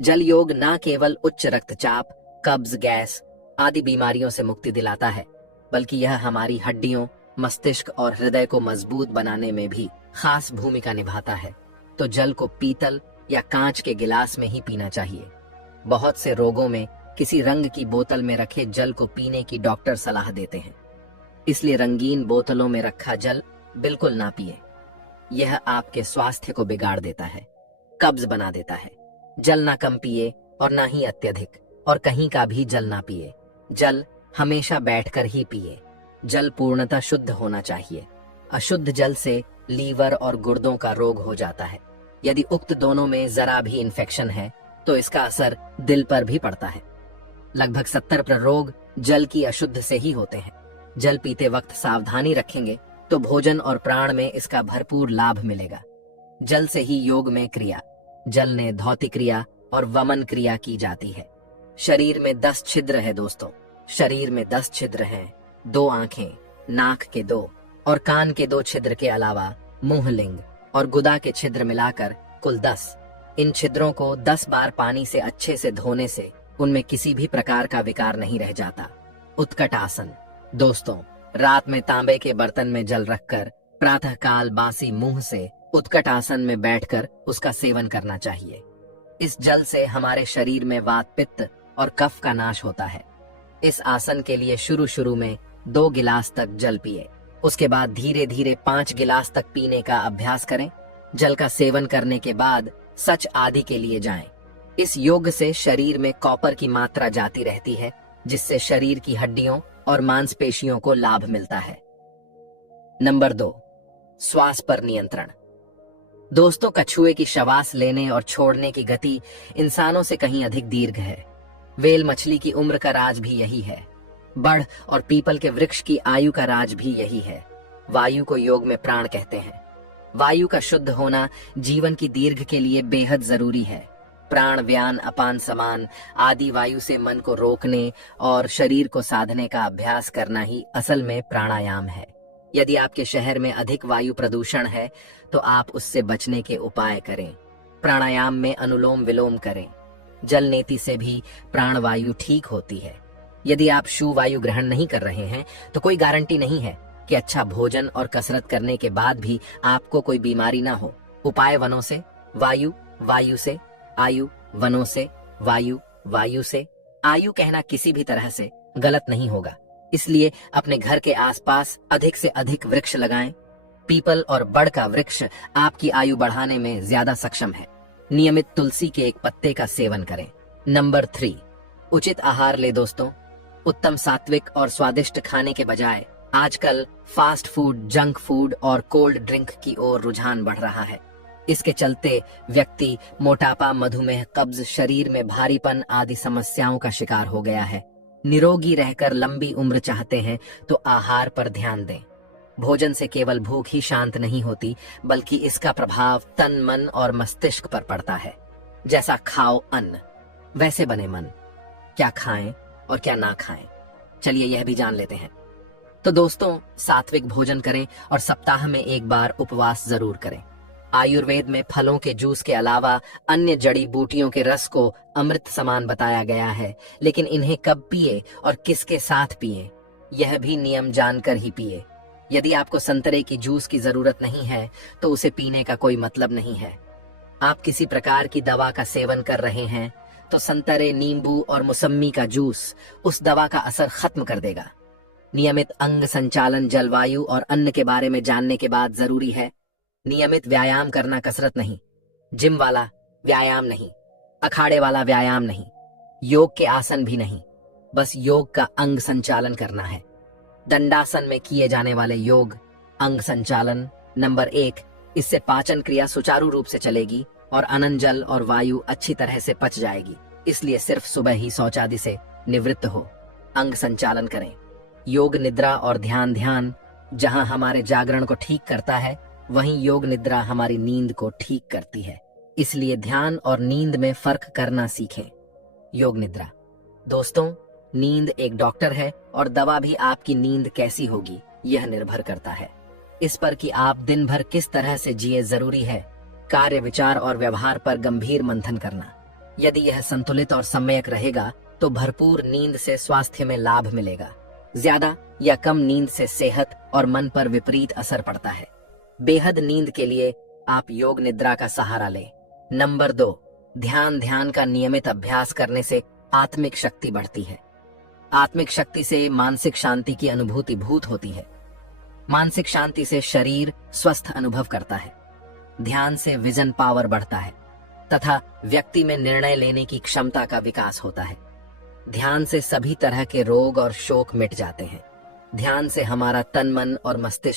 जल योग न केवल उच्च रक्तचाप, कब्ज, गैस आदि बीमारियों से मुक्ति दिलाता है, बल्कि यह हमारी हड्डियों, मस्तिष्क और हृदय को मजबूत बनाने में भी खास भूमिका निभाता है। तो जल को पीतल या कांच के गिलास में ही पीना चाहिए। बहुत से रोगों में किसी रंग की बोतल में रखे जल को पीने की डॉक्टर सलाह देते हैं, इसलिए रंगीन बोतलों में रखा जल बिल्कुल ना पिए। यह आपके स्वास्थ्य को बिगाड़ देता है, कब्ज बना देता है। जल ना कम पिए और ना ही अत्यधिक, और कहीं का भी जल ना पिए। जल हमेशा बैठकर ही पिए। जल पूर्णतः शुद्ध होना चाहिए। अशुद्ध जल से लीवर और गुर्दों का रोग हो जाता है। यदि उक्त दोनों में जरा भी इन्फेक्शन है तो इसका असर दिल पर भी पड़ता है। लगभग 70% रोग जल की अशुद्ध से ही होते हैं। जल पीते वक्त सावधानी रखेंगे तो भोजन और प्राण में इसका भरपूर लाभ मिलेगा। जल से ही योग में क्रिया, जल ने धौति क्रिया और वमन क्रिया की जाती है। शरीर में 10 छिद्र है दोस्तों। शरीर में 10 छिद्र हैं। 2 आंखें, नाक के 2 और कान के 2 छिद्र के अलावा मुंह, लिंग और गुदा के छिद्र मिलाकर कुल 10। इन छिद्रों को 10 बार पानी से अच्छे से धोने से उनमें किसी भी प्रकार का विकार नहीं रह जाता। उत्कट आसन दोस्तों, रात में तांबे के बर्तन में जल रखकर प्रातः काल बासी मुंह से उत्कट आसन में बैठकर उसका सेवन करना चाहिए। इस जल से हमारे शरीर में वात, पित्त और कफ का नाश होता है। इस आसन के लिए शुरू में 2 गिलास तक जल पिए, उसके बाद धीरे धीरे 5 गिलास तक पीने का अभ्यास करें। जल का सेवन करने के बाद सच आदि के लिए जाएं। इस योग से शरीर में कॉपर की मात्रा जाती रहती है, जिससे शरीर की हड्डियों और मांसपेशियों को लाभ मिलता है। नंबर 2, श्वास पर नियंत्रण। दोस्तों, कछुए की श्वास लेने और छोड़ने की गति इंसानों से कहीं अधिक दीर्घ है। व्हेल मछली की उम्र का राज भी यही है। बड़ और पीपल के वृक्ष की आयु का राज भी यही है। वायु को योग में प्राण कहते हैं। वायु का शुद्ध होना जीवन की दीर्घ के लिए बेहद जरूरी है। प्राण, व्यान, अपान, समान आदि वायु से मन को रोकने और शरीर को साधने का अभ्यास करना ही असल में प्राणायाम है। यदि आपके शहर में अधिक वायु प्रदूषण है तो आप उससे बचने के उपाय करें। प्राणायाम में अनुलोम विलोम करें। जल नेति से भी प्राण वायु ठीक होती है। यदि आप शु वायु ग्रहण नहीं कर रहे हैं तो कोई गारंटी नहीं है कि अच्छा भोजन और कसरत करने के बाद भी आपको कोई बीमारी ना हो। उपाय वनों से वायु, वायु से आयु, वनों से वायु, वायु से आयु कहना किसी भी तरह से गलत नहीं होगा। इसलिए अपने घर के आसपास अधिक से अधिक वृक्ष लगाएं। पीपल और बड़ का वृक्ष आपकी आयु बढ़ाने में ज्यादा सक्षम है। नियमित तुलसी के एक पत्ते का सेवन करें। नंबर 3, उचित आहार ले दोस्तों। उत्तम सात्विक और स्वादिष्ट खाने के बजाय आजकल फास्ट फूड, जंक फूड और कोल्ड ड्रिंक की ओर रुझान बढ़ रहा है। इसके चलते व्यक्ति मोटापा, मधुमेह, कब्ज, शरीर में भारीपन आदि समस्याओं का शिकार हो गया है। निरोगी रहकर लंबी उम्र चाहते हैं तो आहार पर ध्यान दें। भोजन से केवल भूख ही शांत नहीं होती, बल्कि इसका प्रभाव तन, मन और मस्तिष्क पर पड़ता है। जैसा खाओ अन्न, वैसे बने मन। क्या खाएं और क्या ना खाएं, चलिए यह भी जान लेते हैं। तो दोस्तों, सात्विक भोजन करें और सप्ताह में 1 बार उपवास जरूर करें। आयुर्वेद में फलों के जूस के अलावा अन्य जड़ी बूटियों के रस को अमृत समान बताया गया है, लेकिन इन्हें कब पिए और किसके साथ पिए, यह भी नियम जानकर ही पिए। यदि आपको संतरे की जूस की जरूरत नहीं है तो उसे पीने का कोई मतलब नहीं है। आप किसी प्रकार की दवा का सेवन कर रहे हैं तो संतरे, नींबू और मौसम्मी का जूस उस दवा का असर खत्म कर देगा। नियमित अंग संचालन, जलवायु और अन्न के बारे में जानने के बाद जरूरी है। नियमित व्यायाम करना कसरत नहीं, जिम वाला व्यायाम नहीं, अखाड़े वाला व्यायाम नहीं, योग के आसन भी नहीं, बस योग का अंग संचालन करना है। दंडासन में किए जाने वाले योग अंग संचालन। नंबर 1, इससे पाचन क्रिया सुचारू रूप से चलेगी और अन्न, जल और वायु अच्छी तरह से पच जाएगी। इसलिए सिर्फ सुबह ही शौचादि से निवृत्त हो अंग संचालन करें। योग निद्रा और ध्यान जहां हमारे जागरण को ठीक करता है, वहीं योग निद्रा हमारी नींद को ठीक करती है। इसलिए ध्यान और नींद में फर्क करना सीखें। योग निद्रा दोस्तों, नींद एक डॉक्टर है और दवा भी आपकी नींद कैसी होगी यह निर्भर करता है इस पर कि आप दिन भर किस तरह से जिए। जरूरी है कार्य, विचार और व्यवहार पर गंभीर मंथन करना। यदि यह संतुलित और सम्यक रहेगा तो भरपूर नींद से स्वास्थ्य में लाभ मिलेगा। ज्यादा या कम नींद से सेहत और मन पर विपरीत असर पड़ता है। बेहद नींद के लिए आप योग निद्रा का सहारा लें। नंबर 2, ध्यान का नियमित अभ्यास करने से आत्मिक शक्ति बढ़ती है। आत्मिक शक्ति से मानसिक शांति की अनुभूति भूत होती है। मानसिक शांति से शरीर स्वस्थ अनुभव करता है। ध्यान से विजन पावर बढ़ता है तथा व्यक्ति में निर्णय लेने की क्षमता का विकास होता है। ध्यान से सभी तरह के रोग और शोक मिट जाते हैं। ध्यान से हमारा तन, मन और मस्तिष्क